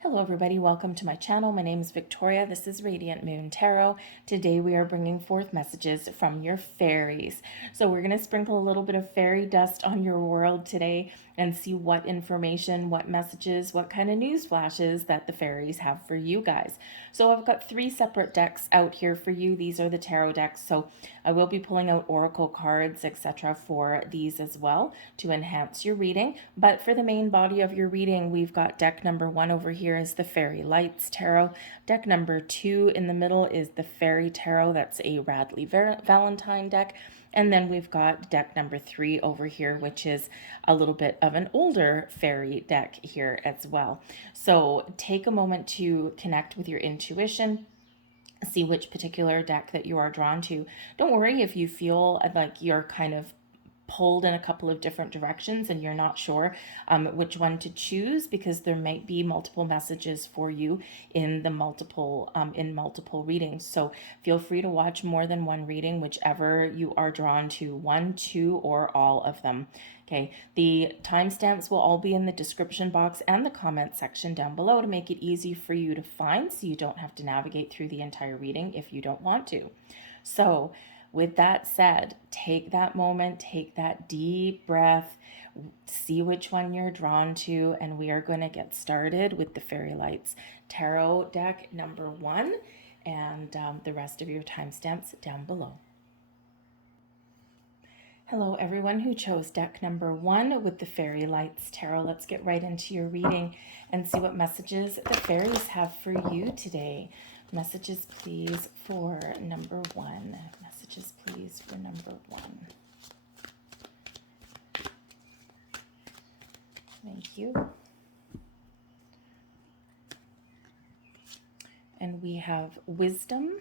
Hello everybody, welcome to my channel. My name is Victoria. This is Radiant Moon Tarot. Today we are bringing forth messages from your fairies. So we're going to sprinkle a little bit of fairy dust on your world today and see what information, what messages, what kind of news flashes that the fairies have for you guys. So I've got 3 separate decks out here for you. These are the tarot decks. So I will be pulling out oracle cards, etc. for these as well to enhance your reading. But for the main body of your reading, we've got deck number 1 over here is the Fairy Lights Tarot. Deck number 2 in the middle is the Fairy Tarot. That's a Radley Valentine deck. And then we've got deck number 3 over here, which is a little bit of an older fairy deck here as well. So take a moment to connect with your intuition, see which particular deck that you are drawn to. Don't worry if you feel like you're kind of pulled in a couple of different directions and you're not sure which one to choose, because there might be multiple messages for you in the multiple readings. So feel free to watch more than one reading, whichever you are drawn to, 1, 2, or all of them. Okay, the timestamps will all be in the description box and the comment section down below to make it easy for you to find, so you don't have to navigate through the entire reading if you don't want to. So with that said, take that moment, take that deep breath, see which one you're drawn to, and we are going to get started with the Fairy Lights Tarot deck number 1, and the rest of your timestamps down below. Hello everyone who chose deck number 1 with the Fairy Lights Tarot. Let's get right into your reading and see what messages the fairies have for you today. Messages please for number 1. Messages please for number 1. Thank you. And we have wisdom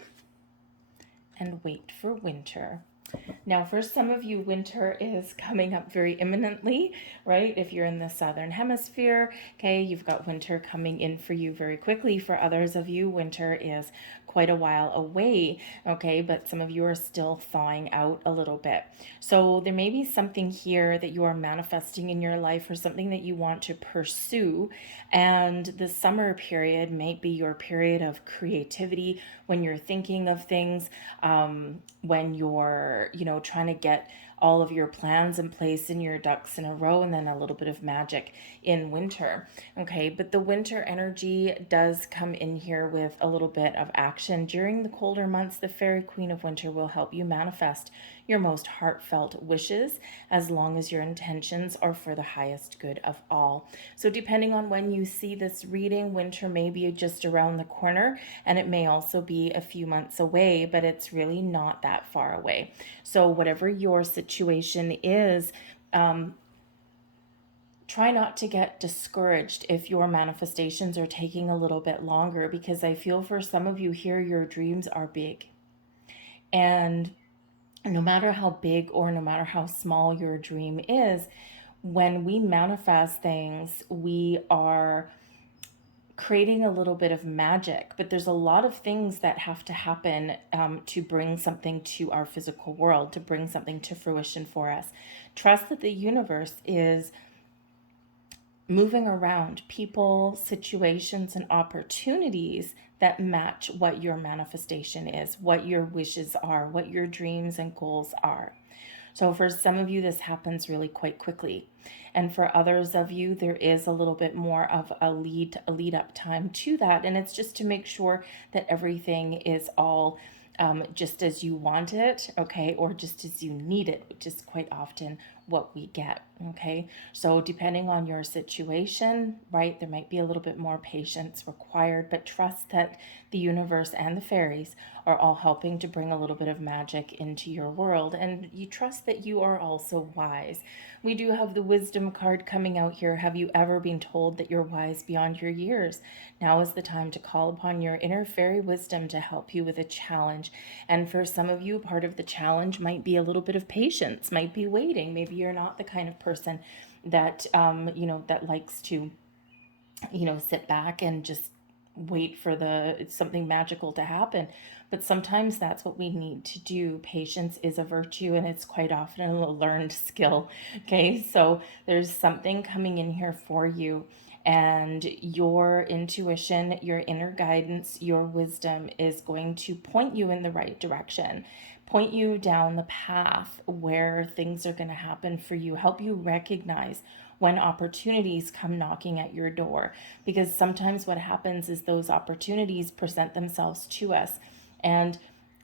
and wait for winter. Now, for some of you, winter is coming up very imminently, right? If you're in the southern hemisphere, okay, you've got winter coming in for you very quickly. For others of you, winter is quite a while away, okay, but some of you are still thawing out a little bit. So there may be something here that you are manifesting in your life or something that you want to pursue, and the summer period might be your period of creativity, when you're thinking of things, when you're, trying to get all of your plans in place and your ducks in a row, and then a little bit of magic in winter. Okay, but the winter energy does come in here with a little bit of action. During the colder months, the Fairy Queen of Winter will help you manifest your most heartfelt wishes, as long as your intentions are for the highest good of all. So depending on when you see this reading, winter may be just around the corner, and it may also be a few months away, but it's really not that far away. So whatever your situation is, try not to get discouraged if your manifestations are taking a little bit longer, because I feel for some of you here, your dreams are big. And no matter how big or no matter how small your dream is, when we manifest things, we are creating a little bit of magic, but there's a lot of things that have to happen to bring something to our physical world, to bring something to fruition for us. Trust that the universe is moving around people, situations, and opportunities that match what your manifestation is, what your wishes are, what your dreams and goals are. So for some of you, this happens really quite quickly. And for others of you, there is a little bit more of a lead up time to that. And it's just to make sure that everything is all just as you want it, okay, or just as you need it, which is quite often what we get, okay? So depending on your situation, right, there might be a little bit more patience required, but trust that the universe and the fairies are all helping to bring a little bit of magic into your world, and you trust that you are also wise. We do have the wisdom card coming out here. Have you ever been told that you're wise beyond your years? Now is the time to call upon your inner fairy wisdom to help you with a challenge. And for some of you, part of the challenge might be a little bit of patience, might be waiting. Maybe you're not the kind of person that, that likes to, sit back and just wait for something magical to happen. But sometimes that's what we need to do. Patience is a virtue, and it's quite often a learned skill. Okay, so there's something coming in here for you. And your intuition, your inner guidance, your wisdom is going to point you in the right direction, point you down the path where things are going to happen for you, help you recognize when opportunities come knocking at your door. Because sometimes what happens is those opportunities present themselves to us, and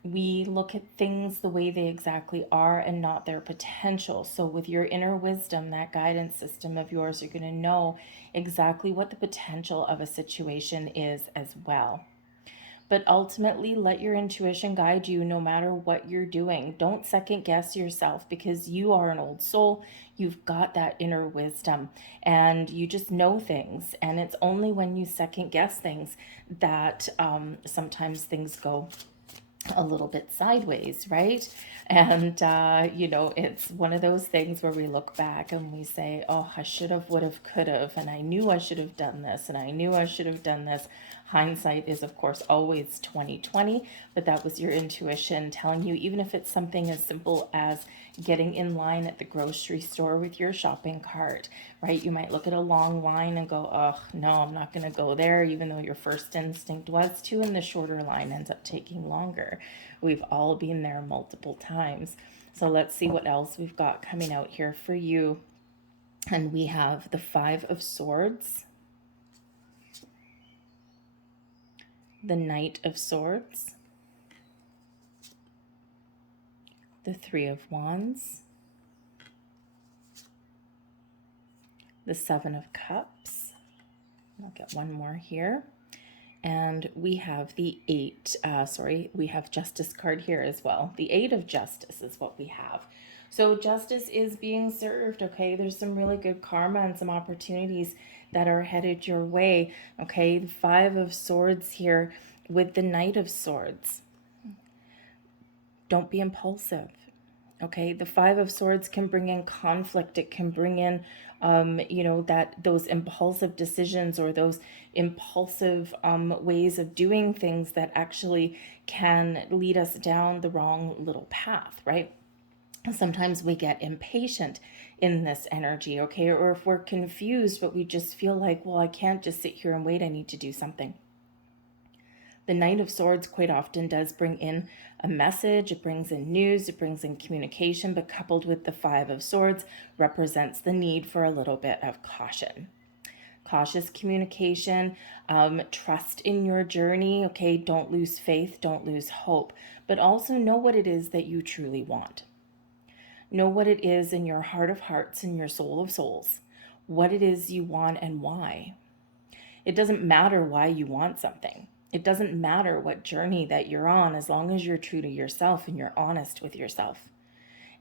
we look at things the way they exactly are and not their potential. So with your inner wisdom, that guidance system of yours, you're going to know exactly what the potential of a situation is as well. But ultimately, let your intuition guide you no matter what you're doing. Don't second guess yourself, because you are an old soul. You've got that inner wisdom and you just know things. And it's only when you second guess things that sometimes things go a little bit sideways, right? And, it's one of those things where we look back and we say, oh, I should have, would have, could have, and I knew I should have done this, and I knew I should have done this. Hindsight is, of course, always 2020, but that was your intuition telling you, even if it's something as simple as getting in line at the grocery store with your shopping cart, right? You might look at a long line and go, oh, no, I'm not going to go there, even though your first instinct was to, and the shorter line ends up taking longer. We've all been there multiple times. So let's see what else we've got coming out here for you. And we have the Five of Swords, the Knight of Swords, the Three of Wands, the Seven of Cups. I'll get one more here. And we have the we have Justice card here as well. The Eight of Justice is what we have. So justice is being served, okay? There's some really good karma and some opportunities that are headed your way, okay? The Five of Swords here with the Knight of Swords. Don't be impulsive. Okay, the Five of Swords can bring in conflict. It can bring in, those impulsive decisions or those impulsive ways of doing things that actually can lead us down the wrong little path, right? Sometimes we get impatient in this energy, okay? Or if we're confused, but we just feel like, well, I can't just sit here and wait. I need to do something. The Knight of Swords quite often does bring in a message, it brings in news, it brings in communication, but coupled with the Five of Swords represents the need for a little bit of caution. Cautious communication, trust in your journey, okay? Don't lose faith, don't lose hope, but also know what it is that you truly want. Know what it is in your heart of hearts and your soul of souls, what it is you want and why. It doesn't matter why you want something. It doesn't matter what journey that you're on, as long as you're true to yourself and you're honest with yourself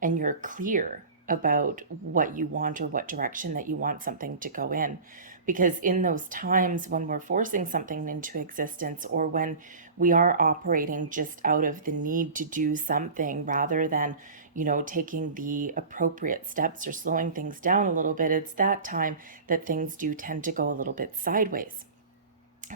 and you're clear about what you want or what direction that you want something to go in. Because in those times when we're forcing something into existence, or when we are operating just out of the need to do something rather than, taking the appropriate steps or slowing things down a little bit, it's that time that things do tend to go a little bit sideways.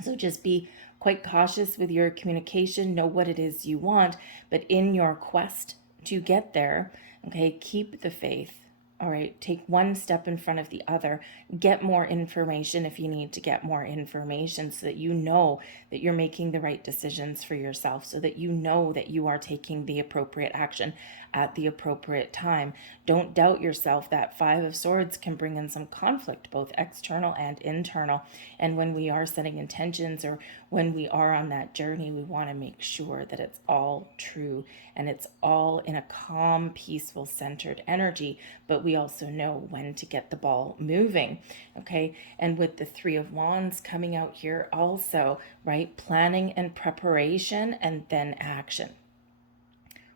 So just be quite cautious with your communication, know what it is you want, but in your quest to get there, okay, keep the faith. All right, take one step in front of the other. Get more information if you need to get more information, so that you know that you're making the right decisions for yourself, so that you know that you are taking the appropriate action at the appropriate time. Don't doubt yourself. That Five of Swords can bring in some conflict, both external and internal. And when we are setting intentions, or when we are on that journey, we want to make sure that it's all true and it's all in a calm, peaceful, centered energy. But we also know when to get the ball moving, okay? And with the Three of Wands coming out here also, right? Planning and preparation and then action.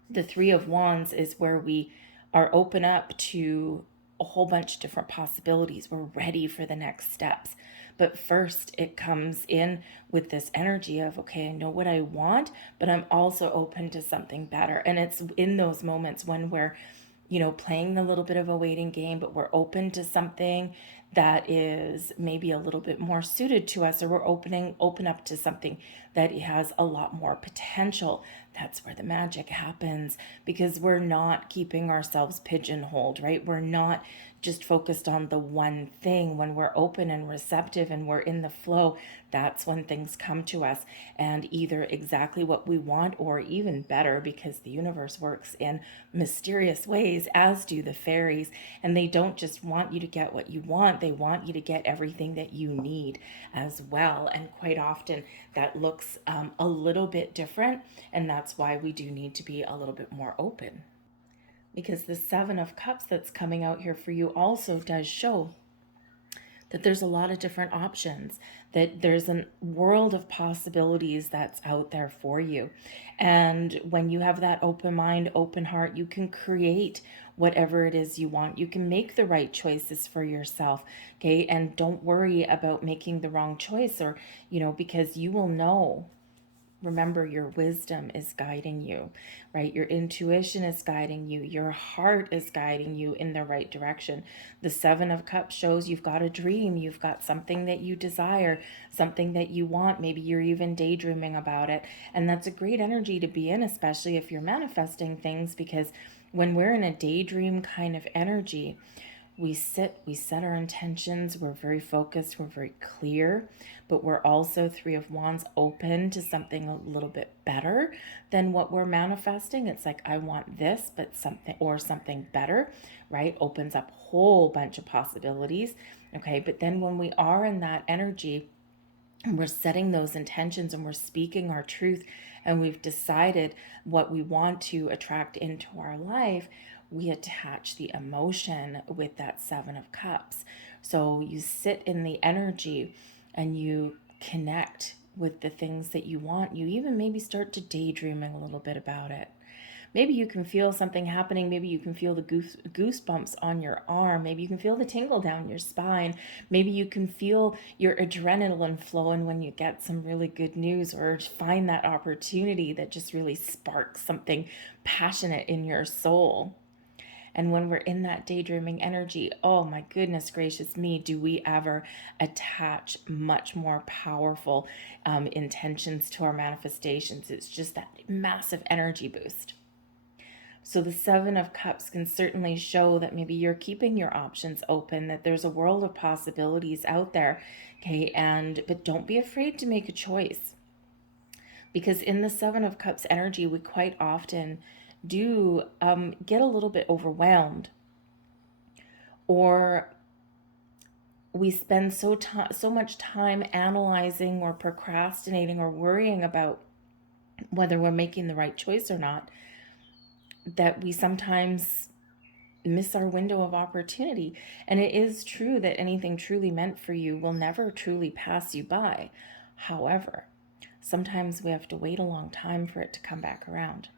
The Three of Wands is where we are open up to a whole bunch of different possibilities. We're ready for the next steps. But first, it comes in with this energy of, okay, I know what I want, but I'm also open to something better. And it's in those moments when we're, playing a little bit of a waiting game, but we're open to something that is maybe a little bit more suited to us, or we're open up to something that has a lot more potential. That's where the magic happens, because we're not keeping ourselves pigeonholed, right? We're not just focused on the one thing. When we're open and receptive and we're in the flow, that's when things come to us, and either exactly what we want or even better, because the universe works in mysterious ways, as do the fairies. And they don't just want you to get what you want, they want you to get everything that you need as well. And quite often that looks a little bit different, and that's why we do need to be a little bit more open, because the Seven of Cups that's coming out here for you also does show that there's a lot of different options, that there's a world of possibilities that's out there for you. And when you have that open mind, open heart, you can create whatever it is you want. You can make the right choices for yourself, okay? And don't worry about making the wrong choice, or, because you will know. Remember, your wisdom is guiding you, right? Your intuition is guiding you. Your heart is guiding you in the right direction. The Seven of Cups shows you've got a dream. You've got something that you desire, something that you want. Maybe you're even daydreaming about it. And that's a great energy to be in, especially if you're manifesting things, because when we're in a daydream kind of energy, we set our intentions, we're very focused, we're very clear, but we're also Three of Wands, open to something a little bit better than what we're manifesting. It's like, I want this, but something better, right? Opens up a whole bunch of possibilities. Okay, but then when we are in that energy and we're setting those intentions and we're speaking our truth and we've decided what we want to attract into our life, we attach the emotion with that Seven of Cups. So you sit in the energy and you connect with the things that you want. You even maybe start to daydreaming a little bit about it. Maybe you can feel something happening. Maybe you can feel the goosebumps on your arm. Maybe you can feel the tingle down your spine. Maybe you can feel your adrenaline flowing when you get some really good news, or find that opportunity that just really sparks something passionate in your soul. And when we're in that daydreaming energy, oh my goodness gracious me, do we ever attach much more powerful intentions to our manifestations. It's just that massive energy boost. So the Seven of Cups can certainly show that maybe you're keeping your options open, that there's a world of possibilities out there, okay? But don't be afraid to make a choice, because in the Seven of Cups energy, we quite often do get a little bit overwhelmed, or we spend so much time analyzing or procrastinating or worrying about whether we're making the right choice or not, that we sometimes miss our window of opportunity. And it is true that anything truly meant for you will never truly pass you by. However, sometimes we have to wait a long time for it to come back around.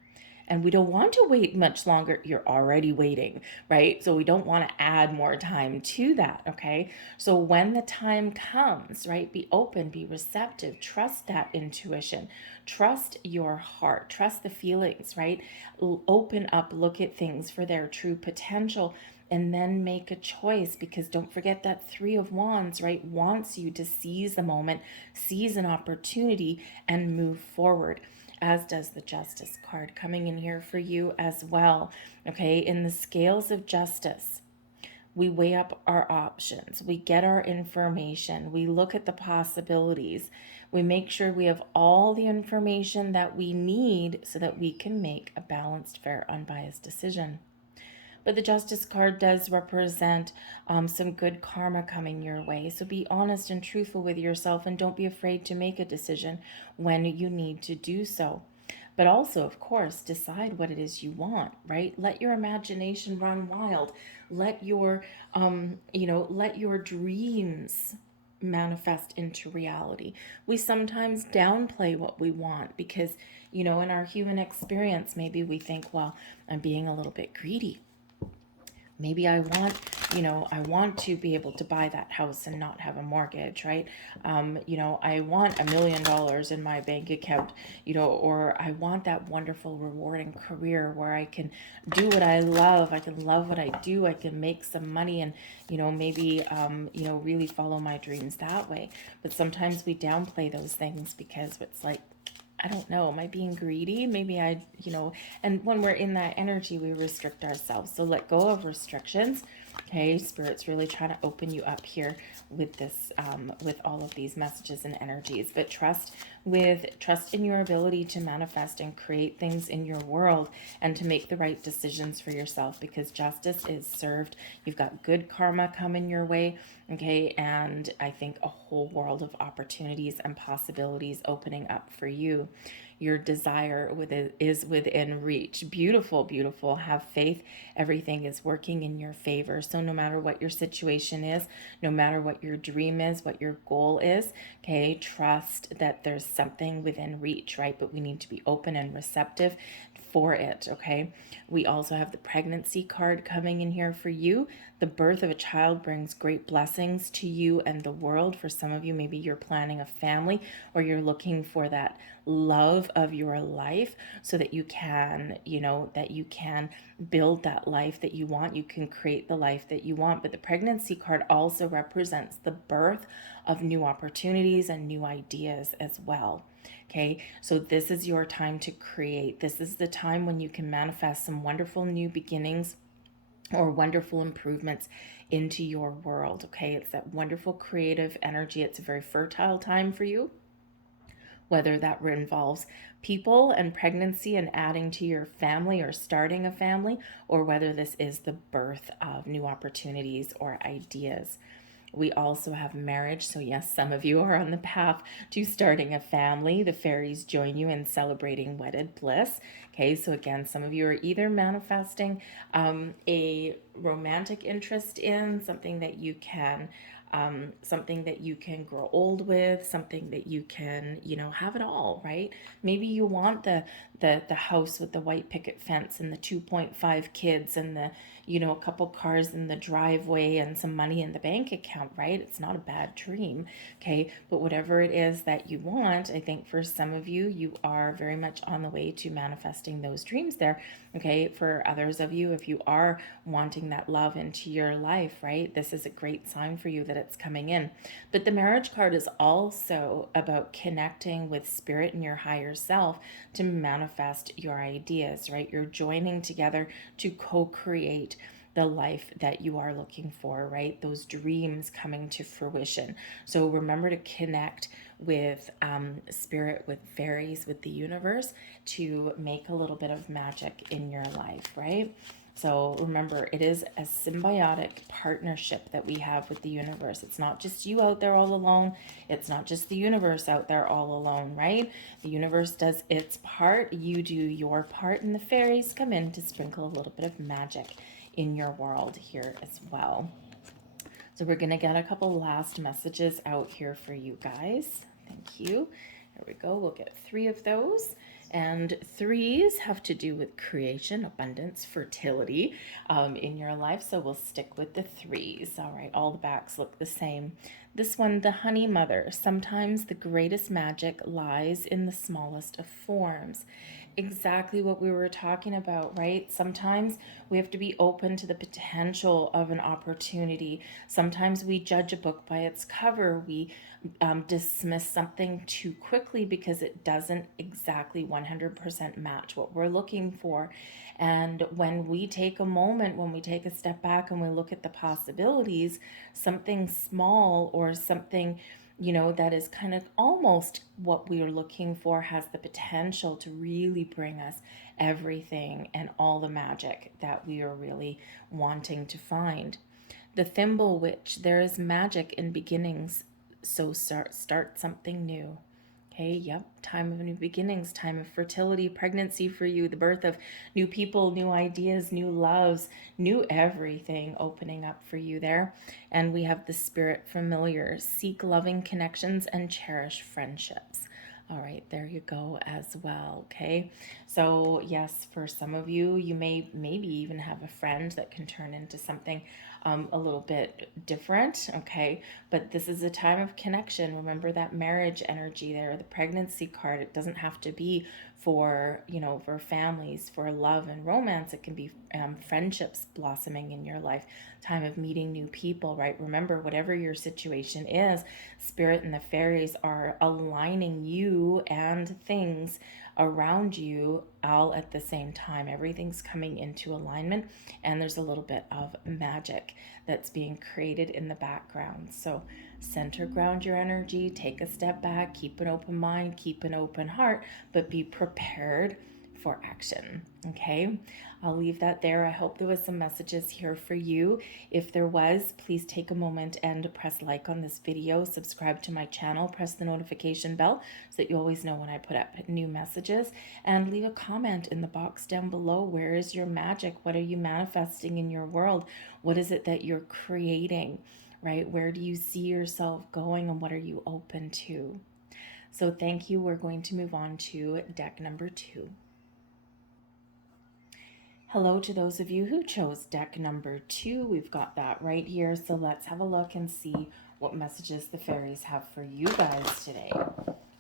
And we don't want to wait much longer. You're already waiting, right? So we don't want to add more time to that, okay? So when the time comes, right, be open, be receptive, trust that intuition, trust your heart, trust the feelings, right? Open up, look at things for their true potential, and then make a choice, because don't forget that Three of Wands, right, wants you to seize the moment, seize an opportunity, and move forward, as does the Justice card coming in here for you as well. Okay, in the scales of justice, we weigh up our options, we get our information, we look at the possibilities, we make sure we have all the information that we need so that we can make a balanced, fair, unbiased decision. But the Justice card does represent some good karma coming your way. So be honest and truthful with yourself, and don't be afraid to make a decision when you need to do so. But also, of course, decide what it is you want, right? Let your imagination run wild. Let your, let your dreams manifest into reality. We sometimes downplay what we want because, in our human experience, maybe we think, well, I'm being a little bit greedy. Maybe I want to be able to buy that house and not have a mortgage, right? I want $1 million in my bank account, or I want that wonderful, rewarding career where I can do what I love. I can love what I do. I can make some money and, maybe, really follow my dreams that way. But sometimes we downplay those things because it's like, I don't know, am I being greedy? Maybe and when we're in that energy, we restrict ourselves. So let go of restrictions. Okay, Spirit's really trying to open you up here with this, with all of these messages and energies. But trust in your ability to manifest and create things in your world and to make the right decisions for yourself, because justice is served. You've got good karma coming your way. Okay, and I think a whole world of opportunities and possibilities opening up for you. Your desire is within reach. Beautiful, beautiful. Have faith. Everything is working in your favor. So no matter what your situation is, no matter what your dream is, what your goal is, okay, trust that there's something within reach, right? But we need to be open and receptive for it, okay? We also have the pregnancy card coming in here for you. The birth of a child brings great blessings to you and the world. For some of you, maybe you're planning a family or you're looking for that love of your life so that you can, that you can build that life that you want. You can create the life that you want. But the pregnancy card also represents the birth of new opportunities and new ideas as well. Okay, so this is your time to create. This is the time when you can manifest some wonderful new beginnings or wonderful improvements into your world. Okay, it's that wonderful creative energy. It's a very fertile time for you, whether that involves people and pregnancy and adding to your family or starting a family, or whether this is the birth of new opportunities or ideas. We also have marriage. So, yes, some of you are on the path to starting a family. The fairies join you in celebrating wedded bliss. Okay, so again, some of you are either manifesting a romantic interest in something that you can grow old with, something that you can, have it all, right? Maybe you want the house with the white picket fence and the 2.5 kids and the, a couple cars in the driveway and some money in the bank account, right? It's not a bad dream, okay? But whatever it is that you want, I think for some of you, you are very much on the way to manifesting those dreams there, okay? For others of you, if you are wanting that love into your life, right? This is a great sign for you that it's coming in. But the marriage card is also about connecting with spirit and your higher self to manifest your ideas, right? You're joining together to co-create the life that you are looking for, right? Those dreams coming to fruition. So remember to connect with spirit, with fairies, with the universe to make a little bit of magic in your life, right? So remember, it is a symbiotic partnership that we have with the universe. It's not just you out there all alone. It's not just the universe out there all alone, right? The universe does its part. You do your part, and the fairies come in to sprinkle a little bit of magic in your world here as well. So we're going to get a couple last messages out here for you guys. Thank you. There we go. We'll get 3 of those. And 3s have to do with creation, abundance, fertility in your life. So we'll stick with the 3s. All right, all the backs look the same. This one, the honey mother. Sometimes the greatest magic lies in the smallest of forms. Exactly what we were talking about, right? Sometimes we have to be open to the potential of an opportunity. Sometimes we judge a book by its cover. We dismiss something too quickly because it doesn't exactly 100% match what we're looking for. And when we take a moment, when we take a step back and we look at the possibilities, something small or something that is kind of almost what we are looking for has the potential to really bring us everything and all the magic that we are really wanting to find. The thimble witch, there is magic in beginnings, so start something new. Okay, yep, time of new beginnings, time of fertility, pregnancy for you, the birth of new people, new ideas, new loves, new everything opening up for you there. And we have the spirit familiar, seek loving connections and cherish friendships. All right, there you go as well, okay? So yes, for some of you, you may maybe even have a friend that can turn into something a little bit different, okay? But this is a time of connection. Remember that marriage energy there, the pregnancy card. It doesn't have to be for, for families, for love and romance. It can be friendships blossoming in your life, time of meeting new people, right? Remember, whatever your situation is, spirit and the fairies are aligning you you and things around you all at the same time. Everything's coming into alignment, and there's a little bit of magic that's being created in the background. So center, ground your energy, take a step back, keep an open mind, keep an open heart, but be prepared for action. Okay, I'll leave that there. I hope there was some messages here for you. If there was, please take a moment and press like on this video, subscribe to my channel, press the notification bell so that you always know when I put up new messages, and leave a comment in the box down below. Where is your magic? What are you manifesting in your world? What is it that you're creating, right? Where do you see yourself going, and what are you open to? So thank you. We're going to move on to deck number 2. Hello to those of you who chose deck number 2. We've got that right here. So let's have a look and see what messages the fairies have for you guys today.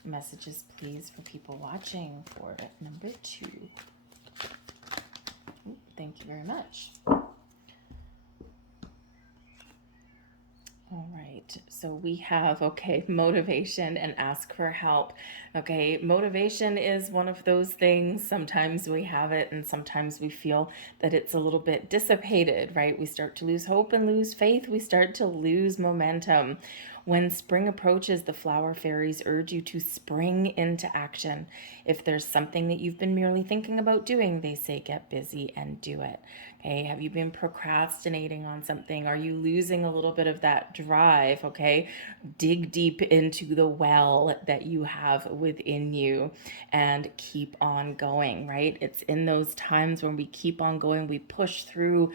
Messages, please, for people watching for deck number 2. Thank you very much. All right, so we have, okay, motivation and ask for help. Okay, motivation is one of those things. Sometimes we have it and sometimes we feel that it's a little bit dissipated, right? We start to lose hope and lose faith. We start to lose momentum. When spring approaches, the flower fairies urge you to spring into action. If there's something that you've been merely thinking about doing, they say get busy and do it. Okay, have you been procrastinating on something? Are you losing a little bit of that drive? Okay, dig deep into the well that you have within you and keep on going, right? It's in those times when we keep on going, we push through,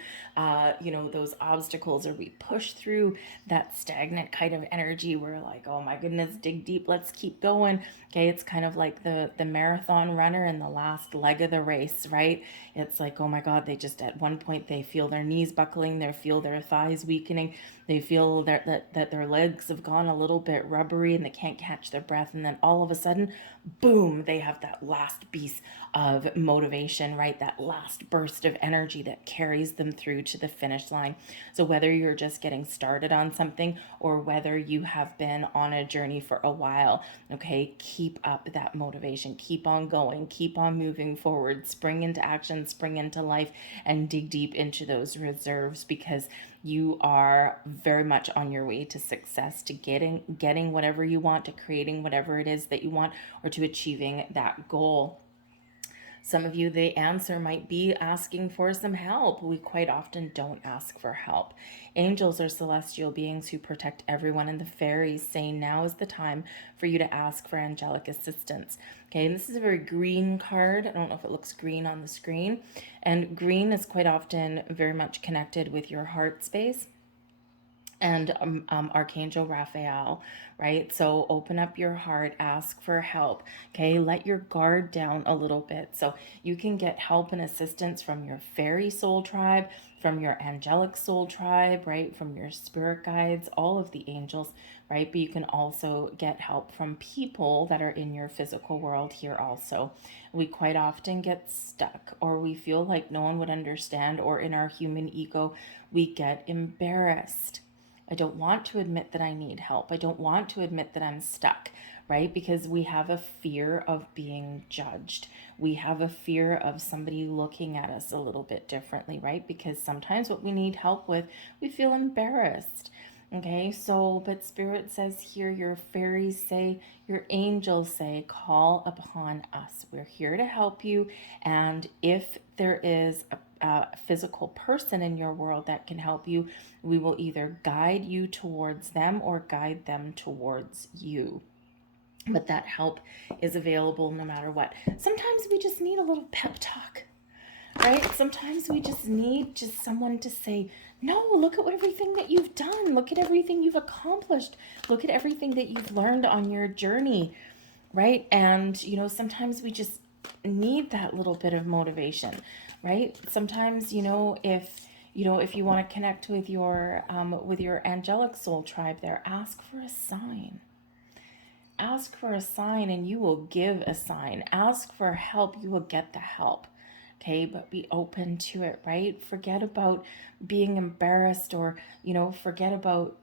those obstacles, or we push through that stagnant kind of energy. We're like, oh my goodness, dig deep, let's keep going. Okay, it's kind of like the marathon runner in the last leg of the race, right? It's like, oh my God, they just at one point they feel their knees buckling, they feel their thighs weakening, they feel that their legs have gone a little bit rubbery and they can't catch their breath, and then all of a sudden, boom, they have that last piece of motivation, right? That last burst of energy that carries them through to the finish line. So whether you're just getting started on something or whether you have been on a journey for a while, okay, keep up that motivation, keep on going, keep on moving forward, spring into action, spring into life, and dig deep into those reserves, because you are very much on your way to success, to getting whatever you want, to creating whatever it is that you want, or to achieving that goal. Some of you, the answer might be asking for some help. We quite often don't ask for help. Angels are celestial beings who protect everyone, and the fairies say now is the time for you to ask for angelic assistance. Okay, and this is a very green card. I don't know if it looks green on the screen. And green is quite often very much connected with your heart space and Archangel Raphael, right? So open up your heart, ask for help, okay? Let your guard down a little bit. So you can get help and assistance from your fairy soul tribe, from your angelic soul tribe, right? From your spirit guides, all of the angels, right? But you can also get help from people that are in your physical world here also. We quite often get stuck, or we feel like no one would understand, or in our human ego, we get embarrassed. I don't want to admit that I need help. I don't want to admit that I'm stuck, right? Because we have a fear of being judged. We have a fear of somebody looking at us a little bit differently, right? Because sometimes what we need help with, we feel embarrassed. Okay, so, but Spirit says here, your fairies say, your angels say, call upon us. We're here to help you. And if there is a physical person in your world that can help you, we will either guide you towards them or guide them towards you. But that help is available no matter what. Sometimes we just need a little pep talk, right? Sometimes we just need someone to say, no, look at everything that you've done. Look at everything you've accomplished. Look at everything that you've learned on your journey, right? And, sometimes we just need that little bit of motivation, right? Sometimes, if you want to connect with your angelic soul tribe there, ask for a sign. Ask for a sign and you will give a sign. Ask for help, you will get the help. Okay, but be open to it, right? Forget about being embarrassed, or, forget about,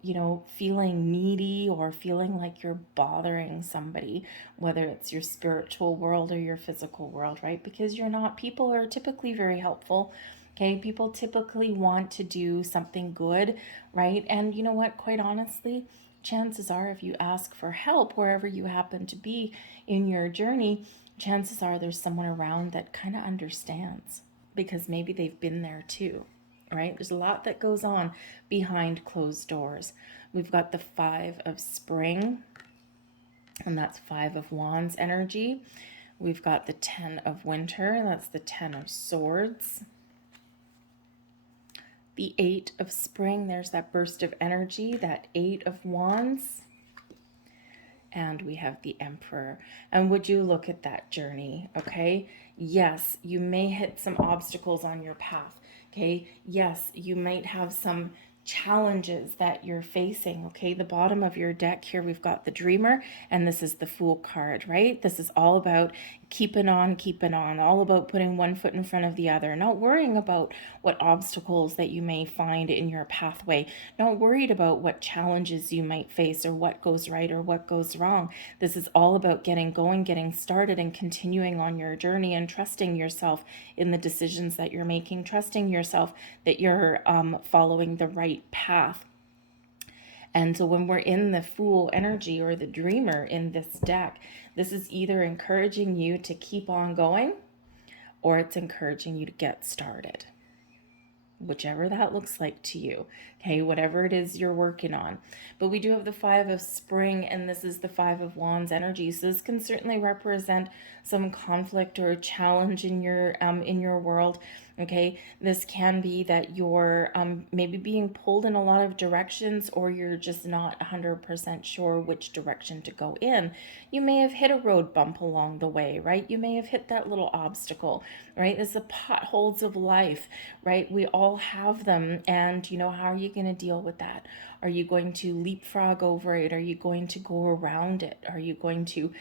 feeling needy or feeling like you're bothering somebody, whether it's your spiritual world or your physical world, right? Because you're not. People are typically very helpful. Okay, people typically want to do something good, right? And you know what, quite honestly, chances are if you ask for help wherever you happen to be in your journey, chances are there's someone around that kind of understands, because maybe they've been there too, right? There's a lot that goes on behind closed doors. We've got the Five of Spring, and that's Five of Wands energy. We've got the Ten of Winter, and that's the Ten of Swords. The Eight of Spring, there's that burst of energy, that Eight of Wands. And we have the Emperor. And would you look at that journey, okay? Yes, you may hit some obstacles on your path, okay? Yes, you might have some challenges that you're facing, okay? The bottom of your deck here, we've got the Dreamer, and this is the Fool card, right? This is all about keeping on, all about putting one foot in front of the other, not worrying about what obstacles that you may find in your pathway, not worried about what challenges you might face or what goes right or what goes wrong. This is all about getting going, getting started, and continuing on your journey, and trusting yourself in the decisions that you're making, trusting yourself that you're following the right path. And so when we're in the Fool energy or the Dreamer in this deck, this is either encouraging you to keep on going, or it's encouraging you to get started, whichever that looks like to you, okay, whatever it is you're working on. But we do have the Five of Spring, and this is the Five of Wands energy, so this can certainly represent some conflict or challenge in your world. Okay, this can be that you're maybe being pulled in a lot of directions, or you're just not 100% sure which direction to go in. You may have hit a road bump along the way, right? You may have hit that little obstacle, right? It's the potholes of life, right? We all have them. And how are you going to deal with that? Are you going to leapfrog over it? Are you going to go around it? Are you going to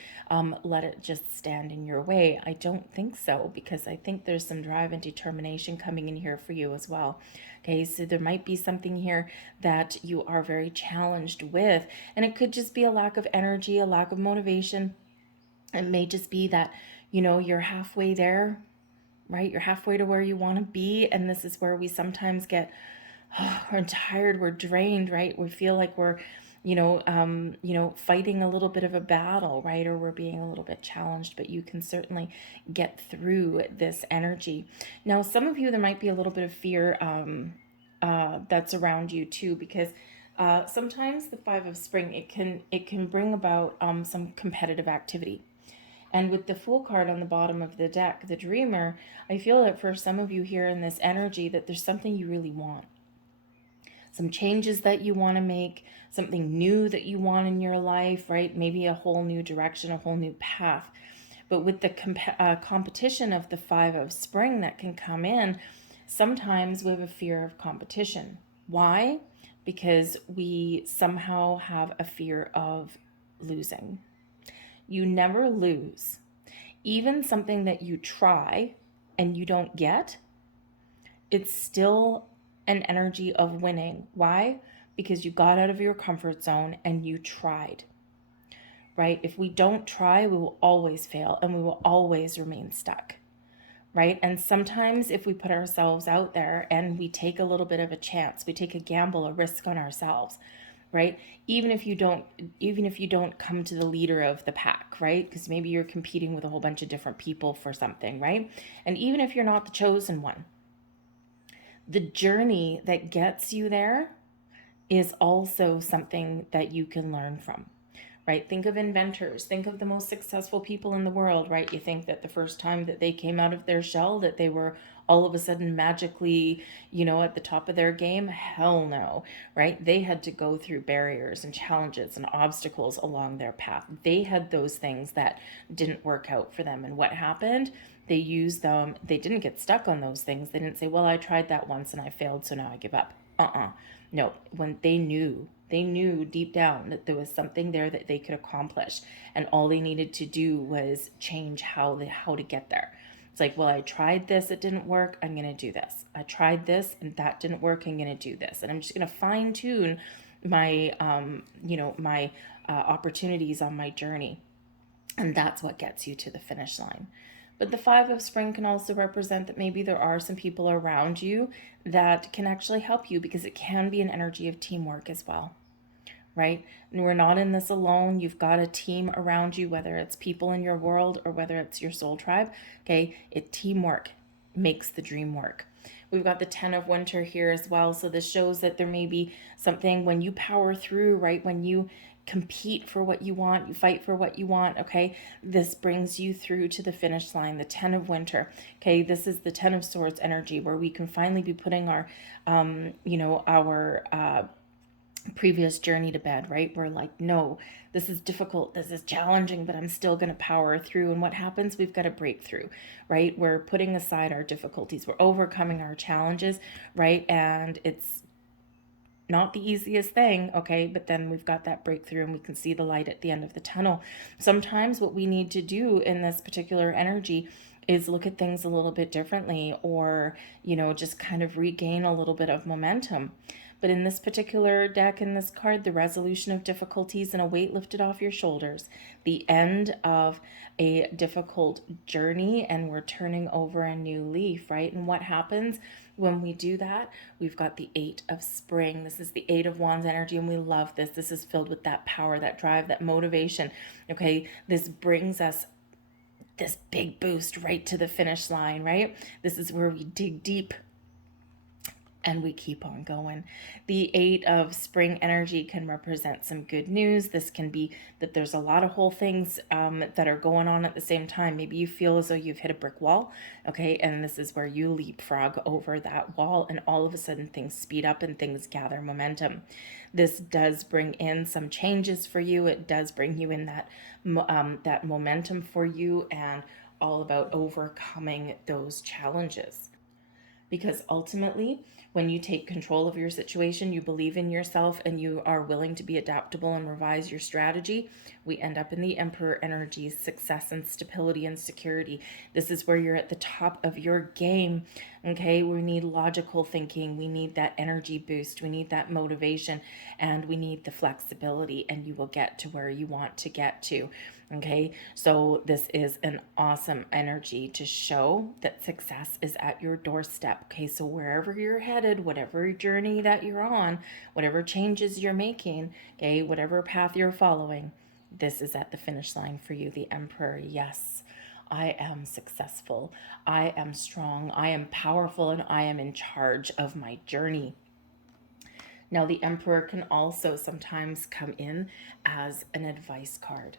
let it just stand in your way? I don't think so, because I think there's some drive and determination coming in here for you as well. Okay, so there might be something here that you are very challenged with, and it could just be a lack of energy, a lack of motivation. It may just be that, you're halfway there, right? You're halfway to where you want to be, and this is where we sometimes get we're tired, we're drained, right? We feel like we're, fighting a little bit of a battle, right? Or we're being a little bit challenged, but you can certainly get through this energy. Now, some of you, there might be a little bit of fear that's around you too, because sometimes the Five of Spring, it can bring about some competitive activity. And with the Fool card on the bottom of the deck, the Dreamer, I feel that for some of you here in this energy, that there's something you really want, some changes that you want to make, something new that you want in your life, right? Maybe a whole new direction, a whole new path. But with the competition of the Five of Spring that can come in, sometimes we have a fear of competition. Why? Because we somehow have a fear of losing. You never lose. Even something that you try and you don't get, it's still an energy of winning. Why? Because you got out of your comfort zone and you tried, right? If we don't try, we will always fail, and we will always remain stuck, right? And sometimes if we put ourselves out there and we take a little bit of a chance, we take a gamble, a risk on ourselves, right? Even if you don't come to the leader of the pack, right? Because maybe you're competing with a whole bunch of different people for something, right? And even if you're not the chosen one, the journey that gets you there is also something that you can learn from, right? Think of inventors, think of the most successful people in the world, right? You think that the first time that they came out of their shell, that they were all of a sudden magically, at the top of their game? Hell no, right? They had to go through barriers and challenges and obstacles along their path. They had those things that didn't work out for them. And what happened? They used them. They didn't get stuck on those things. They didn't say, well, I tried that once and I failed, so now I give up. No, when they knew deep down that there was something there that they could accomplish, and all they needed to do was change how to get there. It's like, well, I tried this, it didn't work, I'm going to do this. I tried this and that didn't work, I'm going to do this. And I'm just going to fine tune my, my opportunities on my journey. And that's what gets you to the finish line. But the Five of Spring can also represent that maybe there are some people around you that can actually help you, because it can be an energy of teamwork as well, right? And we're not in this alone. You've got a team around you, whether it's people in your world or whether it's your soul tribe. Okay, teamwork makes the dream work. We've got the 10 of Winter here as well. So this shows that there may be something when you power through, right? When you compete for what you want, you fight for what you want, okay? This brings you through to the finish line, the 10 of Winter, okay? This is the 10 of Swords energy, where we can finally be putting our, our previous journey to bed, right? We're like, no, this is difficult, this is challenging, but I'm still going to power through. And what happens? We've got a breakthrough, right? We're putting aside our difficulties, we're overcoming our challenges, right? And it's not the easiest thing, okay? But then we've got that breakthrough and we can see the light at the end of the tunnel. Sometimes what we need to do in this particular energy is look at things a little bit differently, or, just kind of regain a little bit of momentum. But in this particular deck, in this card, the resolution of difficulties and a weight lifted off your shoulders, the end of a difficult journey, and we're turning over a new leaf, right? And what happens when we do that? We've got the 8 of Spring. This is the 8 of Wands energy, and we love this. This is filled with that power, that drive, that motivation, okay? This brings us this big boost right to the finish line, right? This is where we dig deep and we keep on going. The 8 of Spring energy can represent some good news. This can be that there's a lot of whole things that are going on at the same time. Maybe you feel as though you've hit a brick wall, okay? And this is where you leapfrog over that wall, and all of a sudden things speed up and things gather momentum. This does bring in some changes for you. It does bring you in that momentum for you, and all about overcoming those challenges. Because ultimately, when you take control of your situation, you believe in yourself, and you are willing to be adaptable and revise your strategy, we end up in the Emperor energy, success and stability and security. This is where you're at the top of your game, okay? We need logical thinking. We need that energy boost. We need that motivation, and we need the flexibility, and you will get to where you want to get to. Okay, so this is an awesome energy to show that success is at your doorstep. Okay, so wherever you're headed, whatever journey that you're on, whatever changes you're making, okay, whatever path you're following, this is at the finish line for you, the Emperor. Yes, I am successful. I am strong. I am powerful, and I am in charge of my journey. Now, the Emperor can also sometimes come in as an advice card.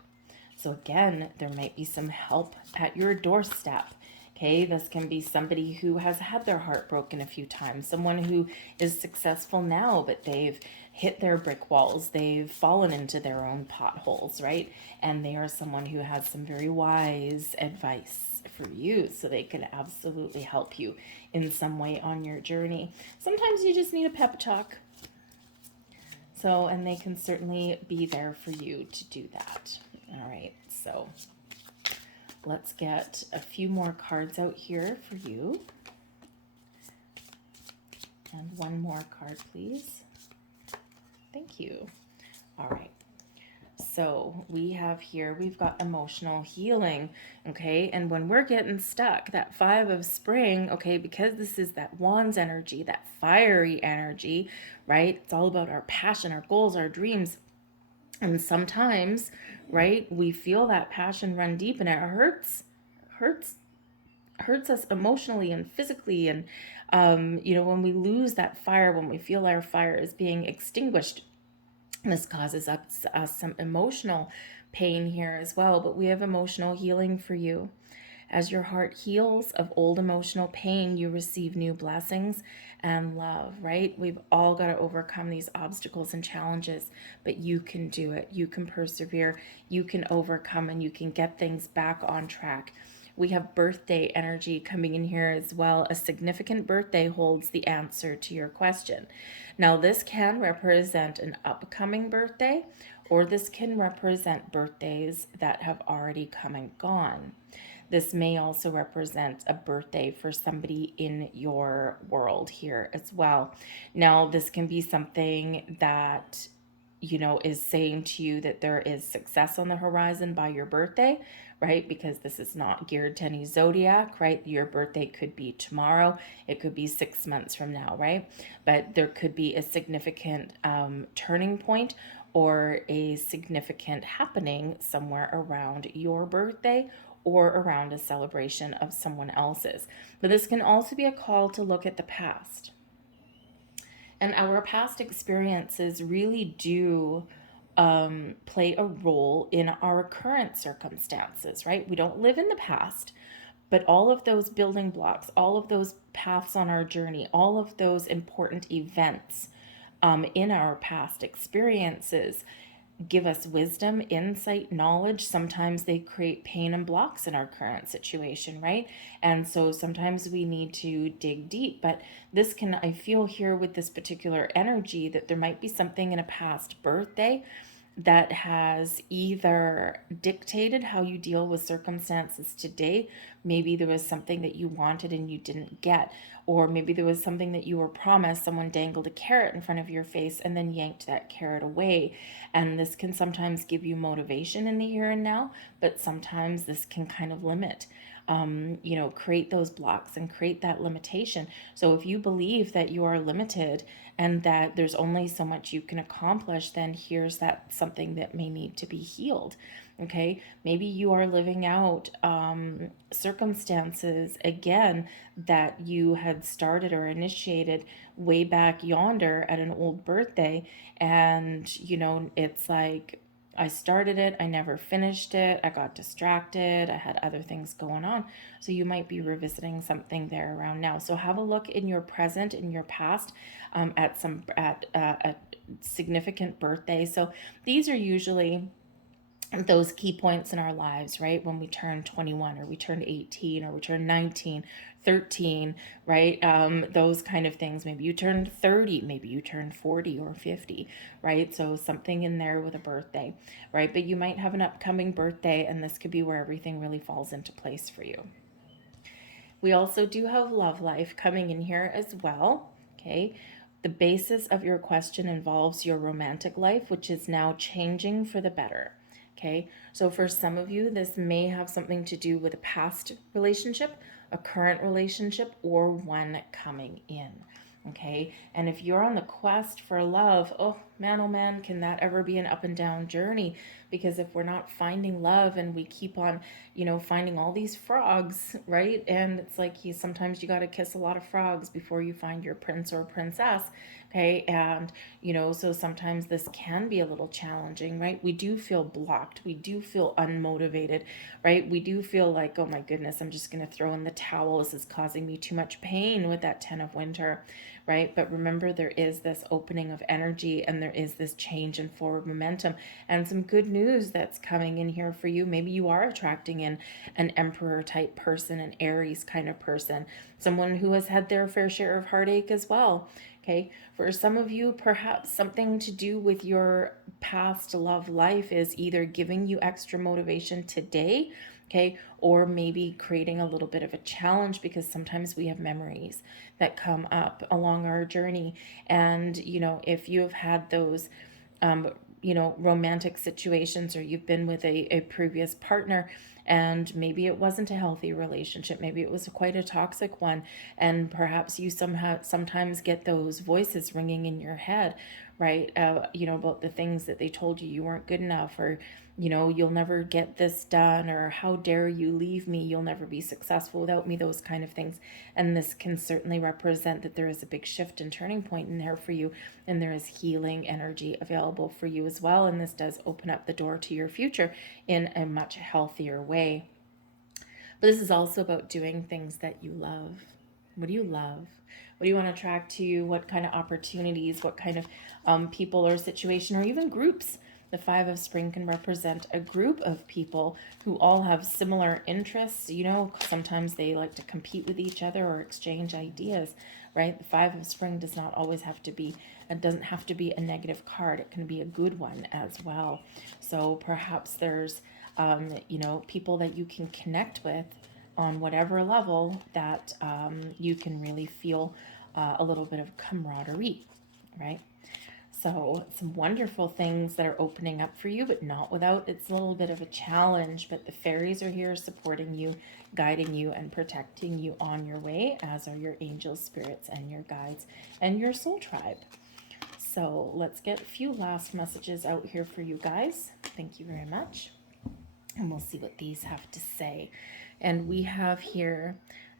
So again, there might be some help at your doorstep. Okay, this can be somebody who has had their heart broken a few times, someone who is successful now, but they've hit their brick walls, they've fallen into their own potholes, right? And they are someone who has some very wise advice for you, so they can absolutely help you in some way on your journey. Sometimes you just need a pep talk. So, and they can certainly be there for you to do that. All right, so let's get a few more cards out here for you. And one more card, please. Thank you. All right. So we have here, we've got emotional healing, okay? And when we're getting stuck, that 5 of Spring, okay, because this is that Wands energy, that fiery energy, right? It's all about our passion, our goals, our dreams. And sometimes, right, we feel that passion run deep, and it hurts us emotionally and physically. And, when we lose that fire, when we feel our fire is being extinguished, this causes us some emotional pain here as well. But we have emotional healing for you. As your heart heals of old emotional pain, you receive new blessings and love, right? We've all got to overcome these obstacles and challenges, but you can do it. You can persevere, you can overcome, and you can get things back on track. We have birthday energy coming in here as well. A significant birthday holds the answer to your question. Now, this can represent an upcoming birthday, or this can represent birthdays that have already come and gone. this may also represent a birthday for somebody in your world here as well. Now, this can be something that is saying to you that there is success on the horizon by your birthday, right? Because this is not geared to any zodiac, right? Your birthday could be tomorrow, it could be 6 months from now, right? But there could be a significant turning point or a significant happening somewhere around your birthday or around a celebration of someone else's. But this can also be a call to look at the past. And our past experiences really do play a role in our current circumstances, right? We don't live in the past, but all of those building blocks, all of those paths on our journey, all of those important events in our past experiences give us wisdom, insight, knowledge. Sometimes they create pain and blocks in our current situation, right? And so sometimes we need to dig deep. But this can, I feel here with this particular energy, that there might be something in a past birthday that has either dictated how you deal with circumstances today. Maybe there was something that you wanted and you didn't get, or maybe there was something that you were promised. Someone dangled a carrot in front of your face and then yanked that carrot away. And this can sometimes give you motivation in the here and now, but sometimes this can kind of limit, create those blocks and create that limitation. So if you believe that you are limited and that there's only so much you can accomplish, then here's that something that may need to be healed. Okay, maybe you are living out circumstances again that you had started or initiated way back yonder at an old birthday, and it's like, I started it, I never finished it, I got distracted, I had other things going on. So you might be revisiting something there around now. So have a look in your present, in your past, at a significant birthday. So these are usually those key points in our lives, right? When we turn 21 or we turn 18 or we turn 19, 13, right? Those kind of things. Maybe you turned 30, maybe you turned 40 or 50, right? So something in there with a birthday, right? But you might have an upcoming birthday, and this could be where everything really falls into place for you. We also do have love life coming in here as well, okay? The basis of your question involves your romantic life, which is now changing for the better. Okay, so for some of you, this may have something to do with a past relationship, a current relationship, or one coming in. Okay, and if you're on the quest for love, oh man, can that ever be an up and down journey? Because if we're not finding love and we keep on, finding all these frogs, right? And it's like sometimes you got to kiss a lot of frogs before you find your prince or princess. Okay, and so sometimes this can be a little challenging, right? We do feel blocked, we do feel unmotivated, right? We do feel like, oh my goodness, I'm just going to throw in the towel, this is causing me too much pain with that 10 of winter, right? But remember, there is this opening of energy and there is this change and forward momentum and some good news that's coming in here for you. Maybe you are attracting in an emperor type person, an Aries kind of person, someone who has had their fair share of heartache as well. Okay, for some of you, perhaps something to do with your past love life is either giving you extra motivation today, okay, or maybe creating a little bit of a challenge, because sometimes we have memories that come up along our journey. And, if you have had those, romantic situations, or you've been with a previous partner and maybe it wasn't a healthy relationship, maybe it was quite a toxic one, and perhaps you sometimes get those voices ringing in your head, right? About the things that they told you weren't good enough, or you'll never get this done, or how dare you leave me, you'll never be successful without me, those kind of things. And this can certainly represent that there is a big shift and turning point in there for you, and there is healing energy available for you as well, and this does open up the door to your future in a much healthier way. But this is also about doing things that you love. What do you love? What do you want to attract to you? What kind of opportunities? What kind of people or situation, or even groups? The Five of Spring can represent a group of people who all have similar interests. Sometimes they like to compete with each other or exchange ideas, right? The Five of Spring does not always have to be, it doesn't have to be a negative card. It can be a good one as well. So perhaps there's you know, people that you can connect with on whatever level that you can really feel a little bit of camaraderie, right? So some wonderful things that are opening up for you, but not without, it's a little bit of a challenge, but the fairies are here supporting you, guiding you, and protecting you on your way, as are your angels, spirits, and your guides, and your soul tribe. So let's get a few last messages out here for you guys. Thank you very much. And we'll see what these have to say. And we have here,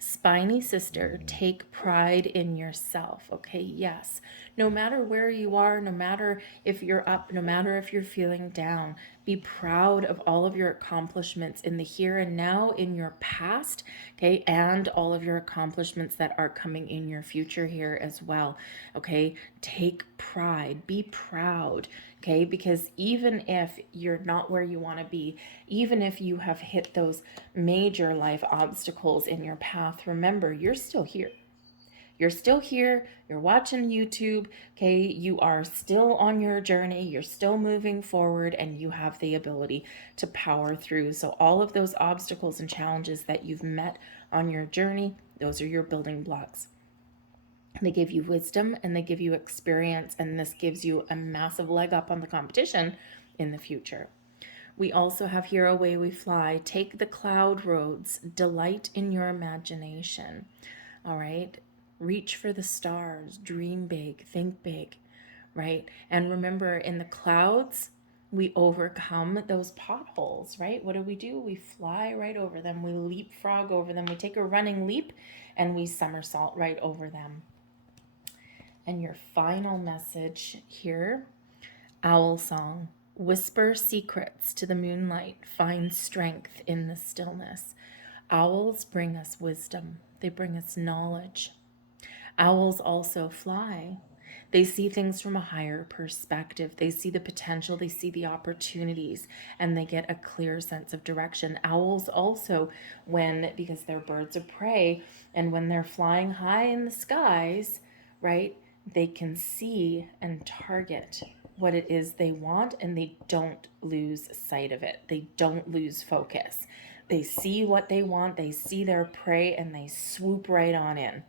Spiny sister, take pride in yourself. Okay, yes. No matter where you are, no matter if you're up, no matter if you're feeling down, be proud of all of your accomplishments in the here and now, in your past, okay, and all of your accomplishments that are coming in your future here as well. Okay, take pride, be proud. Okay, because even if you're not where you want to be, even if you have hit those major life obstacles in your path, remember, you're still here. You're still here. You're watching YouTube. Okay, you are still on your journey. You're still moving forward, and you have the ability to power through. So all of those obstacles and challenges that you've met on your journey, those are your building blocks. They give you wisdom and they give you experience, and this gives you a massive leg up on the competition in the future. We also have here, away we fly. Take the cloud roads. Delight in your imagination. All right. Reach for the stars. Dream big. Think big. Right. And remember, in the clouds, we overcome those potholes, right? What do? We fly right over them. We leapfrog over them. We take a running leap and we somersault right over them. And your final message here, owl song. Whisper secrets to the moonlight. Find strength in the stillness. Owls bring us wisdom. They bring us knowledge. Owls also fly. They see things from a higher perspective. They see the potential, they see the opportunities, and they get a clear sense of direction. Owls also, because they're birds of prey, and when they're flying high in the skies, right, they can see and target what it is they want, and they don't lose sight of it. They don't lose focus. They see what they want, they see their prey, and they swoop right on in.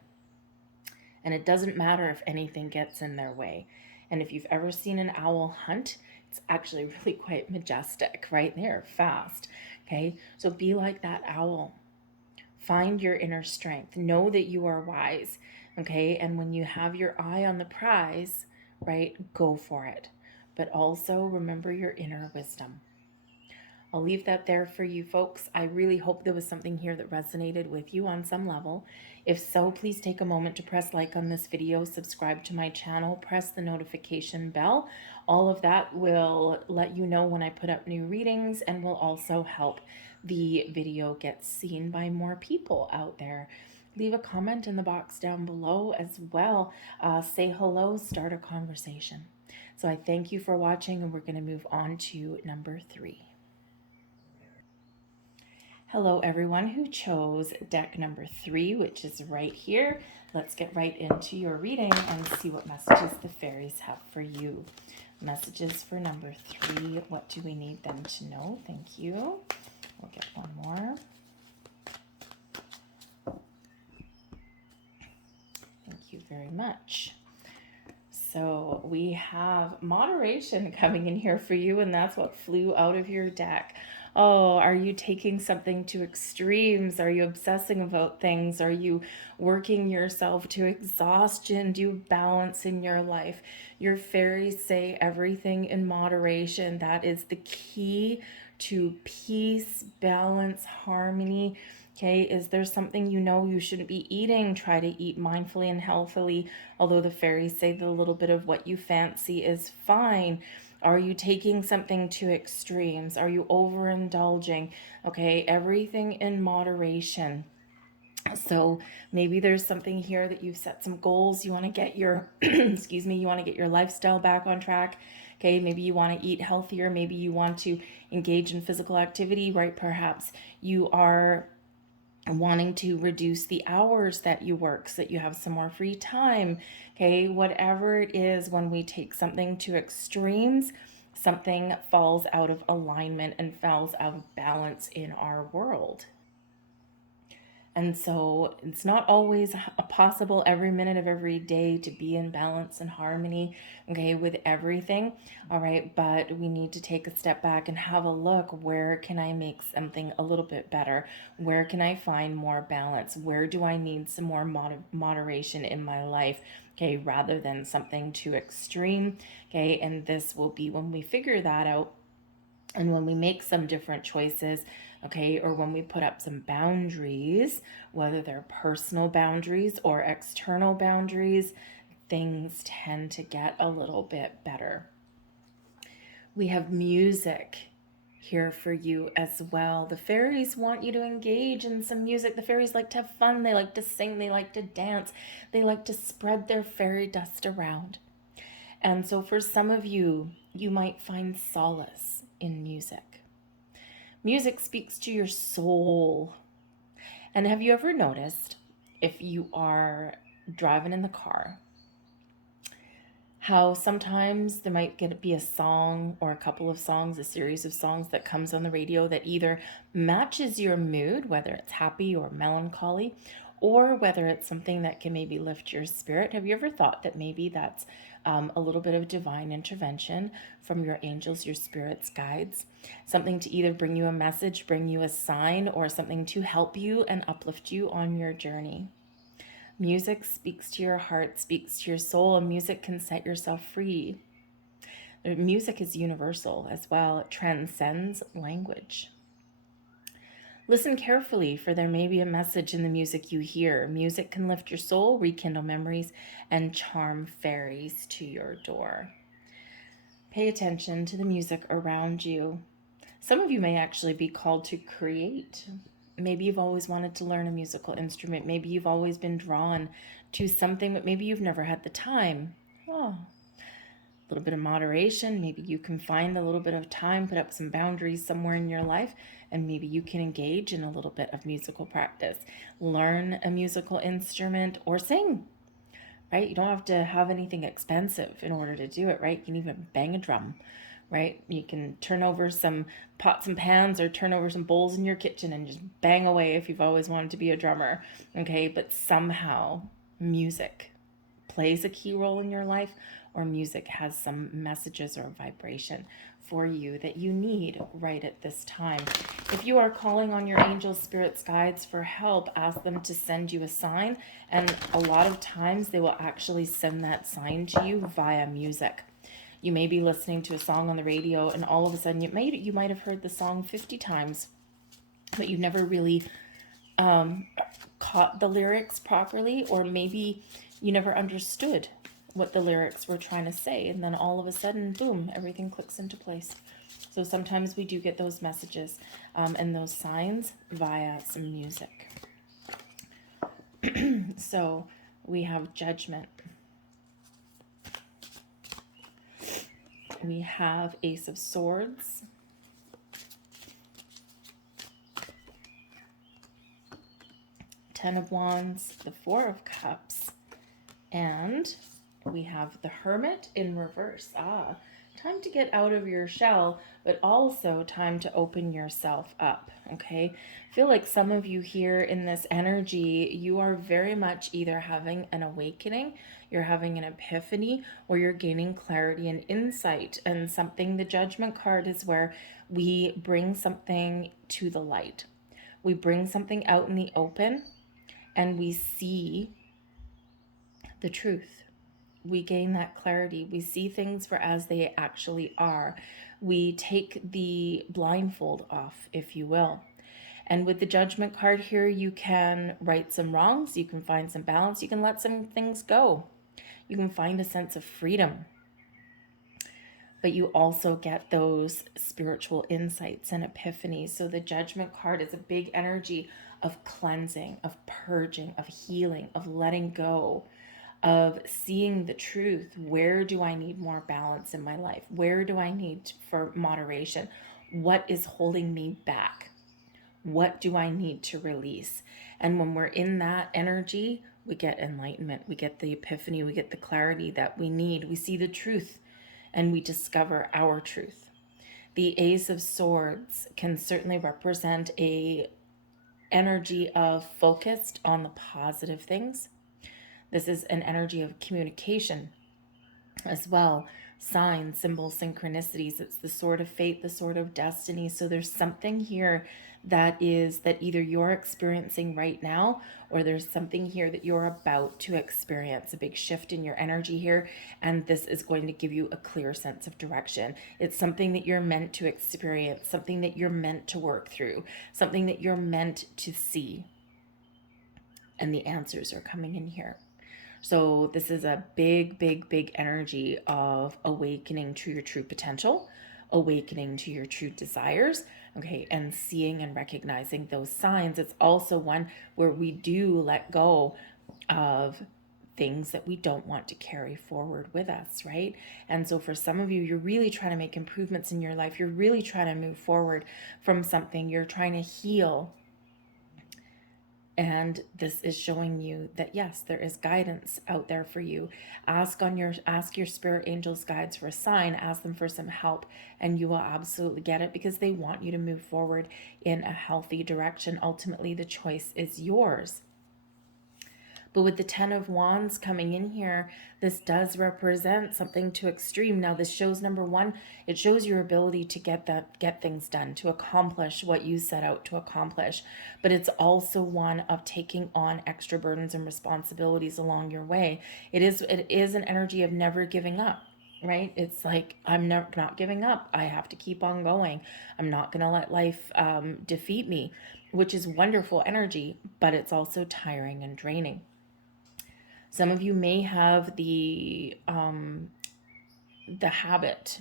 And it doesn't matter if anything gets in their way. And if you've ever seen an owl hunt, it's actually really quite majestic, right? They're fast, okay? So be like that owl. Find your inner strength. Know that you are wise, okay? And when you have your eye on the prize, right, go for it. But also remember your inner wisdom. I'll leave that there for you folks. I really hope there was something here that resonated with you on some level. If so, please take a moment to press like on this video, subscribe to my channel, press the notification bell. All of that will let you know when I put up new readings, and will also help the video get seen by more people out there. Leave a comment in the box down below as well. Say hello, start a conversation. So I thank you for watching, and we're going to move on to number 3. Hello everyone who chose deck number 3, which is right here. Let's get right into your reading and see what messages the fairies have for you. Messages for number 3. What do we need them to know? Thank you. We'll get one more. Thank you very much. So we have moderation coming in here for you, and that's what flew out of your deck. Oh, are you taking something to extremes? Are you obsessing about things? Are you working yourself to exhaustion? Do you balance in your life? Your fairies say everything in moderation. That is the key to peace, balance, harmony. Okay, is there something you know you shouldn't be eating? Try to eat mindfully and healthily. Although the fairies say the little bit of what you fancy is fine. Are you taking something to extremes? Are you overindulging? Okay, everything in moderation. So maybe there's something here that you've set some goals. You want to get your, excuse me, you want to get your lifestyle back on track. Okay, maybe you want to eat healthier. Maybe you want to engage in physical activity, right? Perhaps you are wanting to reduce the hours that you work so that you have some more free time. Okay, whatever it is, when we take something to extremes, something falls out of alignment and falls out of balance in our world. And so it's not always possible every minute of every day to be in balance and harmony, okay, with everything. All right. But we need to take a step back and have a look. Where can I make something a little bit better? Where can I find more balance? Where do I need some more moderation in my life? Okay. Rather than something too extreme. Okay. And this will be when we figure that out and when we make some different choices, okay, or when we put up some boundaries, whether they're personal boundaries or external boundaries, things tend to get a little bit better. We have music here for you as well. The fairies want you to engage in some music. The fairies like to have fun. They like to sing. They like to dance. They like to spread their fairy dust around. And so for some of you, you might find solace in music. Music speaks to your soul. And have you ever noticed, if you are driving in the car, how sometimes there might be a song or a couple of songs, a series of songs that comes on the radio that either matches your mood, whether it's happy or melancholy, or whether it's something that can maybe lift your spirit? Have you ever thought that maybe that's a little bit of divine intervention from your angels, your spirits, guides, something to either bring you a message, bring you a sign, or something to help you and uplift you on your journey? Music speaks to your heart, speaks to your soul, and music can set yourself free. Music is universal as well. It transcends language. Listen carefully, for there may be a message in the music you hear. Music can lift your soul, rekindle memories, and charm fairies to your door. Pay attention to the music around you. Some of you may actually be called to create. Maybe you've always wanted to learn a musical instrument. Maybe you've always been drawn to something, but maybe you've never had the time. Oh, a little bit of moderation. Maybe you can find a little bit of time, put up some boundaries somewhere in your life, and maybe you can engage in a little bit of musical practice. Learn a musical instrument or sing, right? You don't have to have anything expensive in order to do it, right? You can even bang a drum, right? You can turn over some pots and pans or turn over some bowls in your kitchen and just bang away if you've always wanted to be a drummer, okay? But somehow music plays a key role in your life, or music has some messages or vibration for you that you need right at this time. If you are calling on your angels, spirits, guides for help, ask them to send you a sign, and a lot of times they will actually send that sign to you via music. You may be listening to a song on the radio, and all of a sudden you might have heard the song 50 times, but you never really caught the lyrics properly, or maybe you never understood what the lyrics were trying to say, and then all of a sudden, boom, everything clicks into place. So sometimes we do get those messages and those signs via some music. So we have Judgment. We have Ace of Swords. Ten of Wands, the Four of Cups, and we have the Hermit in reverse. Time to get out of your shell, but also time to open yourself up, okay? I feel like some of you here in this energy, you are very much either having an awakening, you're having an epiphany, or you're gaining clarity and insight. And something, the Judgment card is where we bring something to the light. We bring something out in the open, and we see the truth. We gain that clarity. We see things for as they actually are. We take the blindfold off, if you will. And with the Judgment card here, you can right some wrongs. You can find some balance. You can let some things go. You can find a sense of freedom. But you also get those spiritual insights and epiphanies. So the Judgment card is a big energy of cleansing, of purging, of healing, of letting go, of seeing the truth. Where do I need more balance in my life? Where do I need for moderation? What is holding me back? What do I need to release? And when we're in that energy, we get enlightenment, we get the epiphany, we get the clarity that we need. We see the truth, and we discover our truth. The Ace of Swords can certainly represent a energy of focused on the positive things. This is an energy of communication as well. Signs, symbols, synchronicities. It's the sword of fate, the sword of destiny. So there's something here that either you're experiencing right now, or there's something here that you're about to experience, a big shift in your energy here, and this is going to give you a clear sense of direction. It's something that you're meant to experience, something that you're meant to work through, something that you're meant to see, and the answers are coming in here. So this is a big, big, big energy of awakening to your true potential, awakening to your true desires, okay, and seeing and recognizing those signs. It's also one where we do let go of things that we don't want to carry forward with us, right? And so for some of you, you're really trying to make improvements in your life. You're really trying to move forward from something. You're trying to heal. And this is showing you that yes, there is guidance out there for you. Ask your spirit angels, guides for a sign, ask them for some help, and you will absolutely get it, because they want you to move forward in a healthy direction. Ultimately, the choice is yours. But with the 10 of Wands coming in here, this does represent something to extreme. Now, this shows, number one, it shows your ability to get things done, to accomplish what you set out to accomplish. But it's also one of taking on extra burdens and responsibilities along your way. It is an energy of never giving up. Right? It's like, I'm not giving up. I have to keep on going. I'm not going to let life defeat me, which is wonderful energy, but it's also tiring and draining. Some of you may have the habit,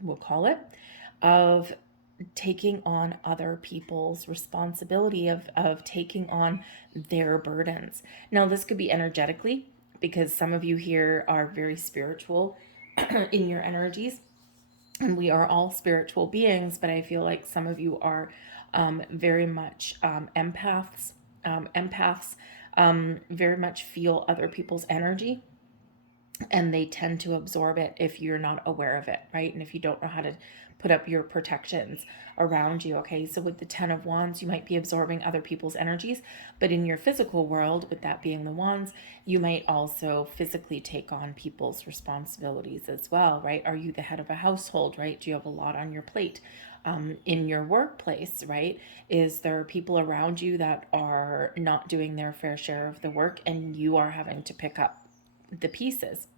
we'll call it, of taking on other people's responsibility, of taking on their burdens. Now, this could be energetically, because some of you here are very spiritual in your energies, and we are all spiritual beings, but I feel like some of you are very much empaths. Empaths very much feel other people's energy, and they tend to absorb it if you're not aware of it, right? And if you don't know how to put up your protections around you, okay? So with the 10 of Wands, you might be absorbing other people's energies, but in your physical world, with that being the Wands, you might also physically take on people's responsibilities as well, right? Are you the head of a household, right? Do you have a lot on your plate? In your workplace, right? Is there people around you that are not doing their fair share of the work, and you are having to pick up the pieces,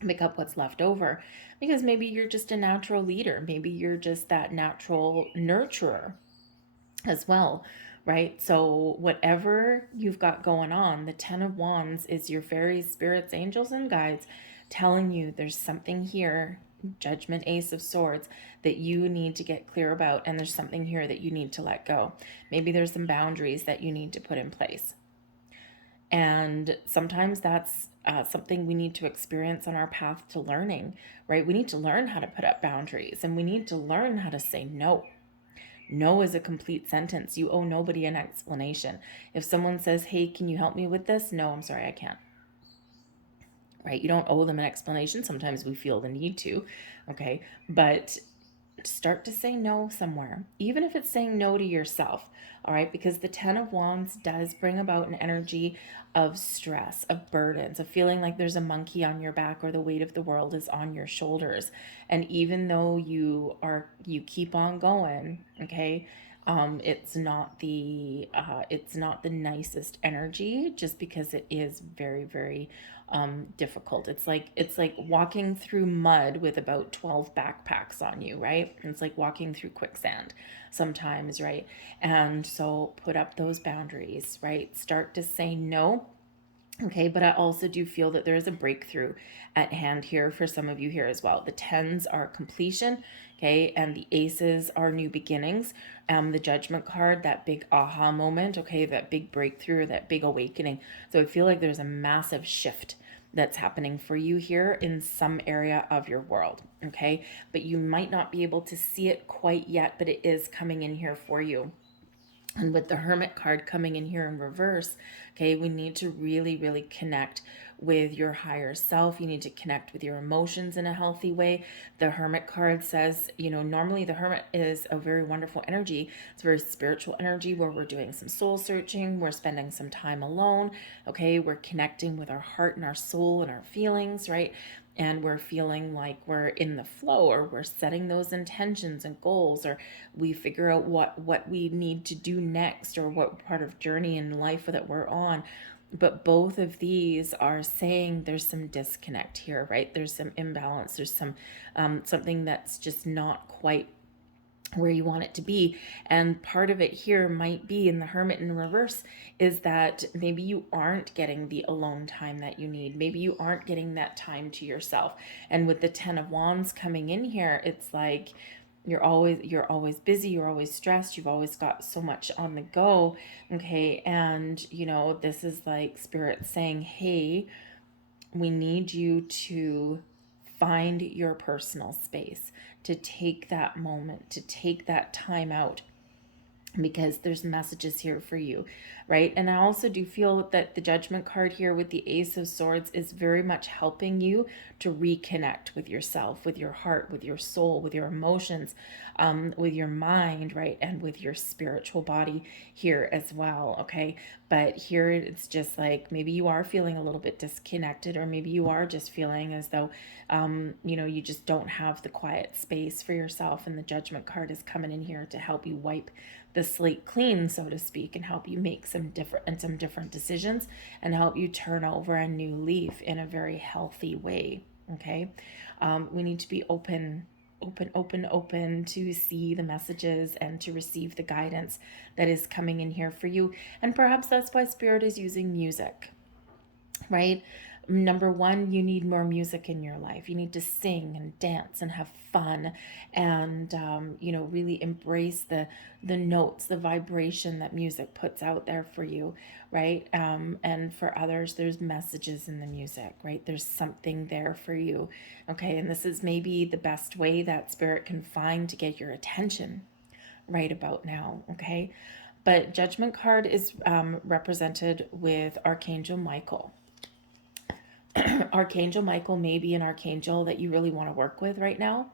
pick up what's left over? Because maybe you're just a natural leader. Maybe you're just that natural nurturer as well, right? So whatever you've got going on, the 10 of Wands is your fairies, spirits, angels, and guides telling you there's something here, Judgment, Ace of Swords, that you need to get clear about, and there's something here that you need to let go. Maybe there's some boundaries that you need to put in place. And sometimes that's something we need to experience on our path to learning, right? We need to learn how to put up boundaries, and we need to learn how to say no. No is a complete sentence. You owe nobody an explanation. If someone says, hey, can you help me with this? No, I'm sorry, I can't. Right? You don't owe them an explanation. Sometimes we feel the need to, okay? But start to say no somewhere, even if it's saying no to yourself, all right? Because the 10 of Wands does bring about an energy of stress, of burdens, of feeling like there's a monkey on your back, or the weight of the world is on your shoulders. And even though you keep on going, okay, it's not the nicest energy, just because it is very, very difficult. It's like walking through mud with about 12 backpacks on you, right? It's like walking through quicksand sometimes, right? And so put up those boundaries, right? Start to say no. Okay, but I also do feel that there is a breakthrough at hand here for some of you here as well. The 10s are completion, okay, and the aces are new beginnings. The Judgment card, that big aha moment, okay, that big breakthrough, that big awakening. So I feel like there's a massive shift that's happening for you here in some area of your world, okay? But you might not be able to see it quite yet, but it is coming in here for you. And with the Hermit card coming in here in reverse, okay, we need to really, really connect with your higher self. You need to connect with your emotions in a healthy way. The Hermit card says, normally the Hermit is a very wonderful energy. It's a very spiritual energy where we're doing some soul searching, we're spending some time alone, okay? We're connecting with our heart and our soul and our feelings, right? And we're feeling like we're in the flow, or we're setting those intentions and goals, or we figure out what we need to do next, or what part of journey in life that we're on. But both of these are saying there's some disconnect here, right? There's some imbalance, there's some something that's just not quite where you want it to be. And part of it here might be in the Hermit in reverse is that maybe you aren't getting the alone time that you need. Maybe you aren't getting that time to yourself. And with the 10 of Wands coming in here, it's like you're always busy, you're always stressed, you've always got so much on the go, okay? And this is like Spirit saying, hey, we need you to find your personal space, to take that moment, to take that time out, because there's messages here for you, right? And I also do feel that the Judgment card here with the Ace of Swords is very much helping you to reconnect with yourself, with your heart, with your soul, with your emotions, with your mind, right? And with your spiritual body here as well, okay? But here it's just like maybe you are feeling a little bit disconnected, or maybe you are just feeling as though, you just don't have the quiet space for yourself. And the Judgment card is coming in here to help you wipe the slate clean, so to speak, and help you make some different decisions, and help you turn over a new leaf in a very healthy way. Okay, we need to be open to see the messages and to receive the guidance that is coming in here for you. And perhaps that's why Spirit is using music, right? Number one, you need more music in your life. You need to sing and dance and have fun, and really embrace the notes, the vibration that music puts out there for you, right? And for others, there's messages in the music, right? There's something there for you, okay? And this is maybe the best way that Spirit can find to get your attention right about now, okay? But Judgment card is represented with Archangel Michael. Archangel Michael may be an archangel that you really want to work with right now,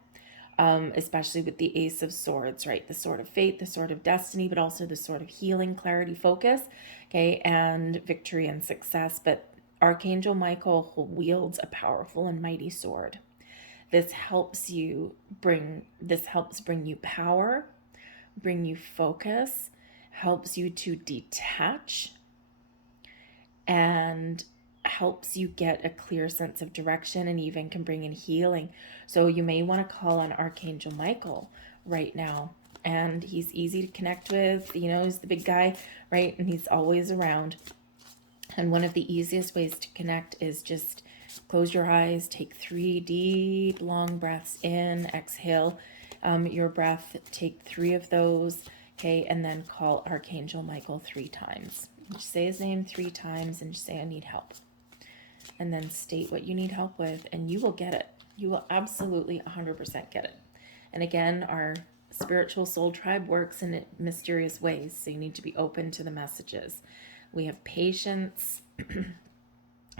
especially with the Ace of Swords, right? The Sword of Fate, the Sword of Destiny, but also the Sword of Healing, Clarity, Focus, okay, and Victory and Success. But Archangel Michael wields a powerful and mighty sword. This helps bring you power, bring you focus, helps you to detach, and helps you get a clear sense of direction, and even can bring in healing. So you may want to call on Archangel Michael right now. And he's easy to connect with. He's the big guy, right? And he's always around. And one of the easiest ways to connect is just close your eyes, take 3 deep, long breaths in, exhale your breath, take 3 of those, okay? And then call Archangel Michael 3 times. Just say his name 3 times and just say, I need help. And then state what you need help with, and you will get it. You will absolutely 100% get it. And again, our spiritual soul tribe works in mysterious ways, so you need to be open to the messages. We have patience,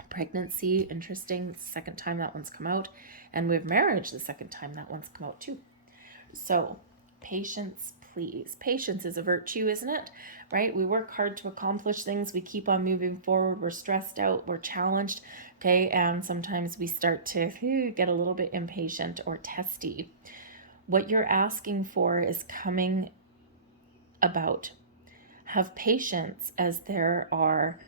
pregnancy, interesting, the second time that one's come out, and we have marriage, the second time that one's come out too. So patience, please. Patience is a virtue, isn't it? Right? We work hard to accomplish things. We keep on moving forward. We're stressed out. We're challenged. Okay. And sometimes we start to get a little bit impatient or testy. What you're asking for is coming about. Have patience, as there are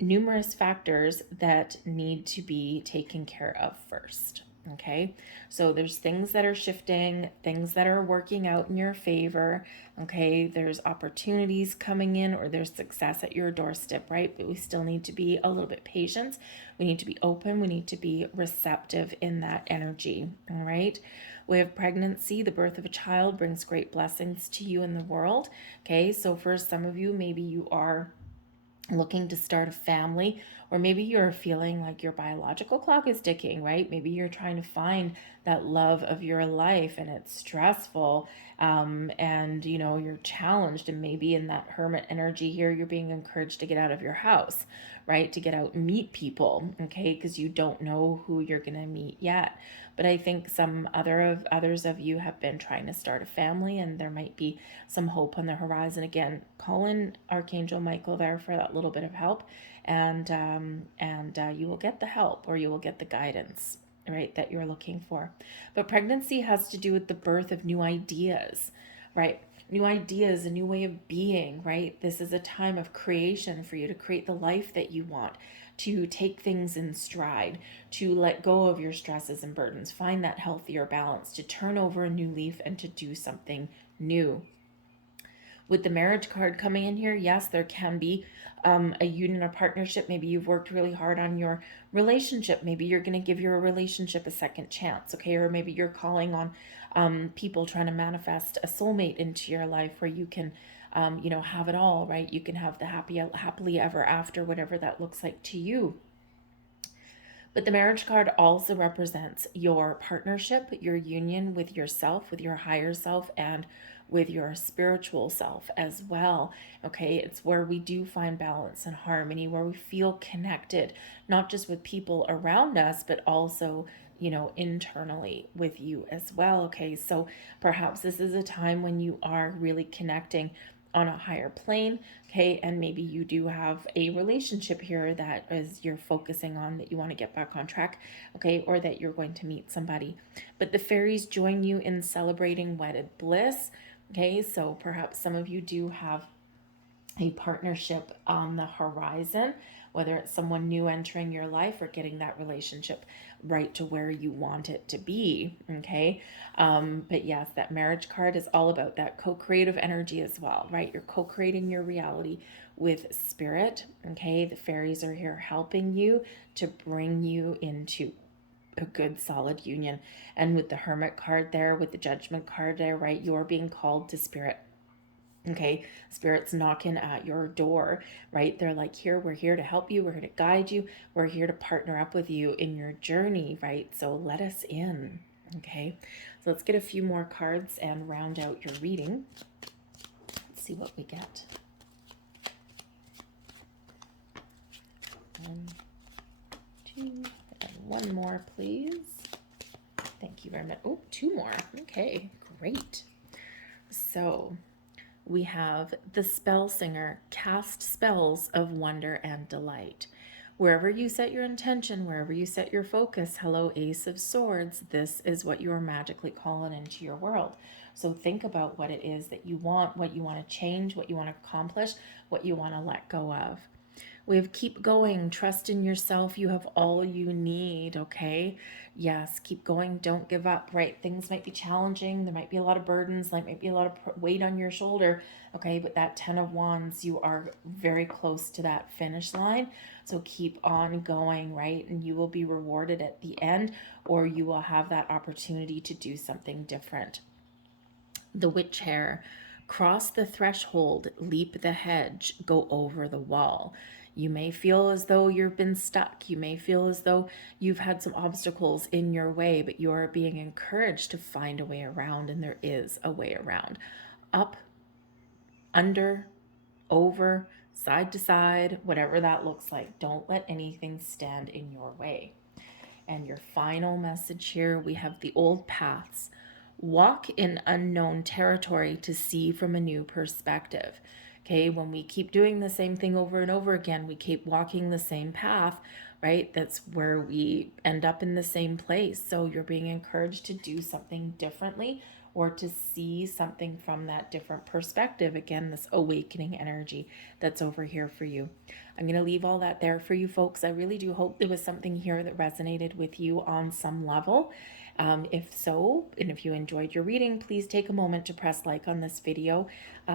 numerous factors that need to be taken care of first. Okay, so there's things that are shifting, things that are working out in your favor. Okay, there's opportunities coming in, or there's success at your doorstep, right? But we still need to be a little bit patient. We need to be open. We need to be receptive in that energy. All right. We have pregnancy. The birth of a child brings great blessings to you in the world. Okay, so for some of you, maybe you are looking to start a family, or maybe you're feeling like your biological clock is ticking, right? Maybe you're trying to find that love of your life and it's stressful, and you're challenged, and maybe in that hermit energy here you're being encouraged to get out of your house, right? To get out and meet people, okay? Because you don't know who you're going to meet yet. But I think others of you have been trying to start a family, and there might be some hope on the horizon. Again, call in Archangel Michael there for that little bit of help, and you will get the help, or you will get the guidance, right, that you're looking for. But pregnancy has to do with the birth of new ideas, right? New ideas, a new way of being, right? This is a time of creation for you to create the life that you want, to take things in stride, to let go of your stresses and burdens, find that healthier balance, to turn over a new leaf and to do something new. With the marriage card coming in here, yes, there can be a union or partnership. Maybe you've worked really hard on your relationship. Maybe you're going to give your relationship a second chance, okay? Or maybe you're calling on people trying to manifest a soulmate into your life where you can, have it all, right? You can have the happily ever after, whatever that looks like to you. But the marriage card also represents your partnership, your union with yourself, with your higher self, and with your spiritual self as well. Okay, it's where we do find balance and harmony, where we feel connected, not just with people around us, but also, internally with you as well. Okay, so perhaps this is a time when you are really connecting on a higher plane, okay? And maybe you do have a relationship here that is you're focusing on, that you want to get back on track, okay? Or that you're going to meet somebody. But the fairies join you in celebrating wedded bliss, okay? So perhaps some of you do have a partnership on the horizon, whether it's someone new entering your life or getting that relationship right to where you want it to be, okay? But yes, that marriage card is all about that co-creative energy as well, right? You're co-creating your reality with spirit, okay? The fairies are here helping you to bring you into a good solid union. And with the hermit card there, with the judgment card there, right, you're being called to spirit. Okay, spirit's knocking at your door, right? They're like, here, we're here to help you, we're here to guide you, we're here to partner up with you in your journey, right? So let us in. Okay, so let's get a few more cards and round out your reading. Let's see what we get. 1, 2, and one more, please. Thank you very much. Oh, 2 more. Okay, great. So we have the spell singer, cast spells of wonder and delight. Wherever you set your intention, wherever you set your focus, hello, Ace of Swords, this is what you are magically calling into your world. So think about what it is that you want, what you want to change, what you want to accomplish, what you want to let go of. We have keep going, trust in yourself, you have all you need, okay? Yes, keep going, don't give up, right? Things might be challenging, there might be a lot of burdens, like might be a lot of weight on your shoulder, okay? But that 10 of Wands, you are very close to that finish line, so keep on going, right? And you will be rewarded at the end, or you will have that opportunity to do something different. The witch hair, cross the threshold, leap the hedge, go over the wall. You may feel as though you've been stuck. You may feel as though you've had some obstacles in your way, but you are being encouraged to find a way around, and there is a way around. Up, under, over, side to side, whatever that looks like. Don't let anything stand in your way. And your final message here, we have the old paths. Walk in unknown territory to see from a new perspective. Okay, when we keep doing the same thing over and over again, we keep walking the same path, right? That's where we end up in the same place. So you're being encouraged to do something differently, or to see something from that different perspective. Again, this awakening energy that's over here for you. I'm going to leave all that there for you folks. I really do hope there was something here that resonated with you on some level. If so, and if you enjoyed your reading, please take a moment to press like on this video,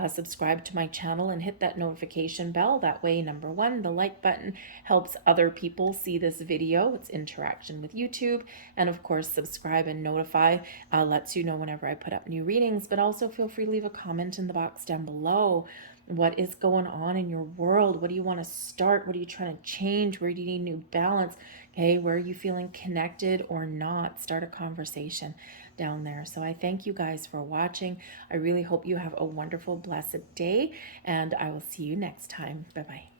subscribe to my channel, and hit that notification bell. That way, number one, the like button helps other people see this video. It's interaction with YouTube. And of course, subscribe and notify lets you know whenever I put up new readings, but also feel free to leave a comment in the box down below. What is going on in your world? What do you want to start? What are you trying to change? Where do you need new balance? Okay, where are you feeling connected or not? Start a conversation down there. So I thank you guys for watching. I really hope you have a wonderful, blessed day, and I will see you next time. Bye-bye.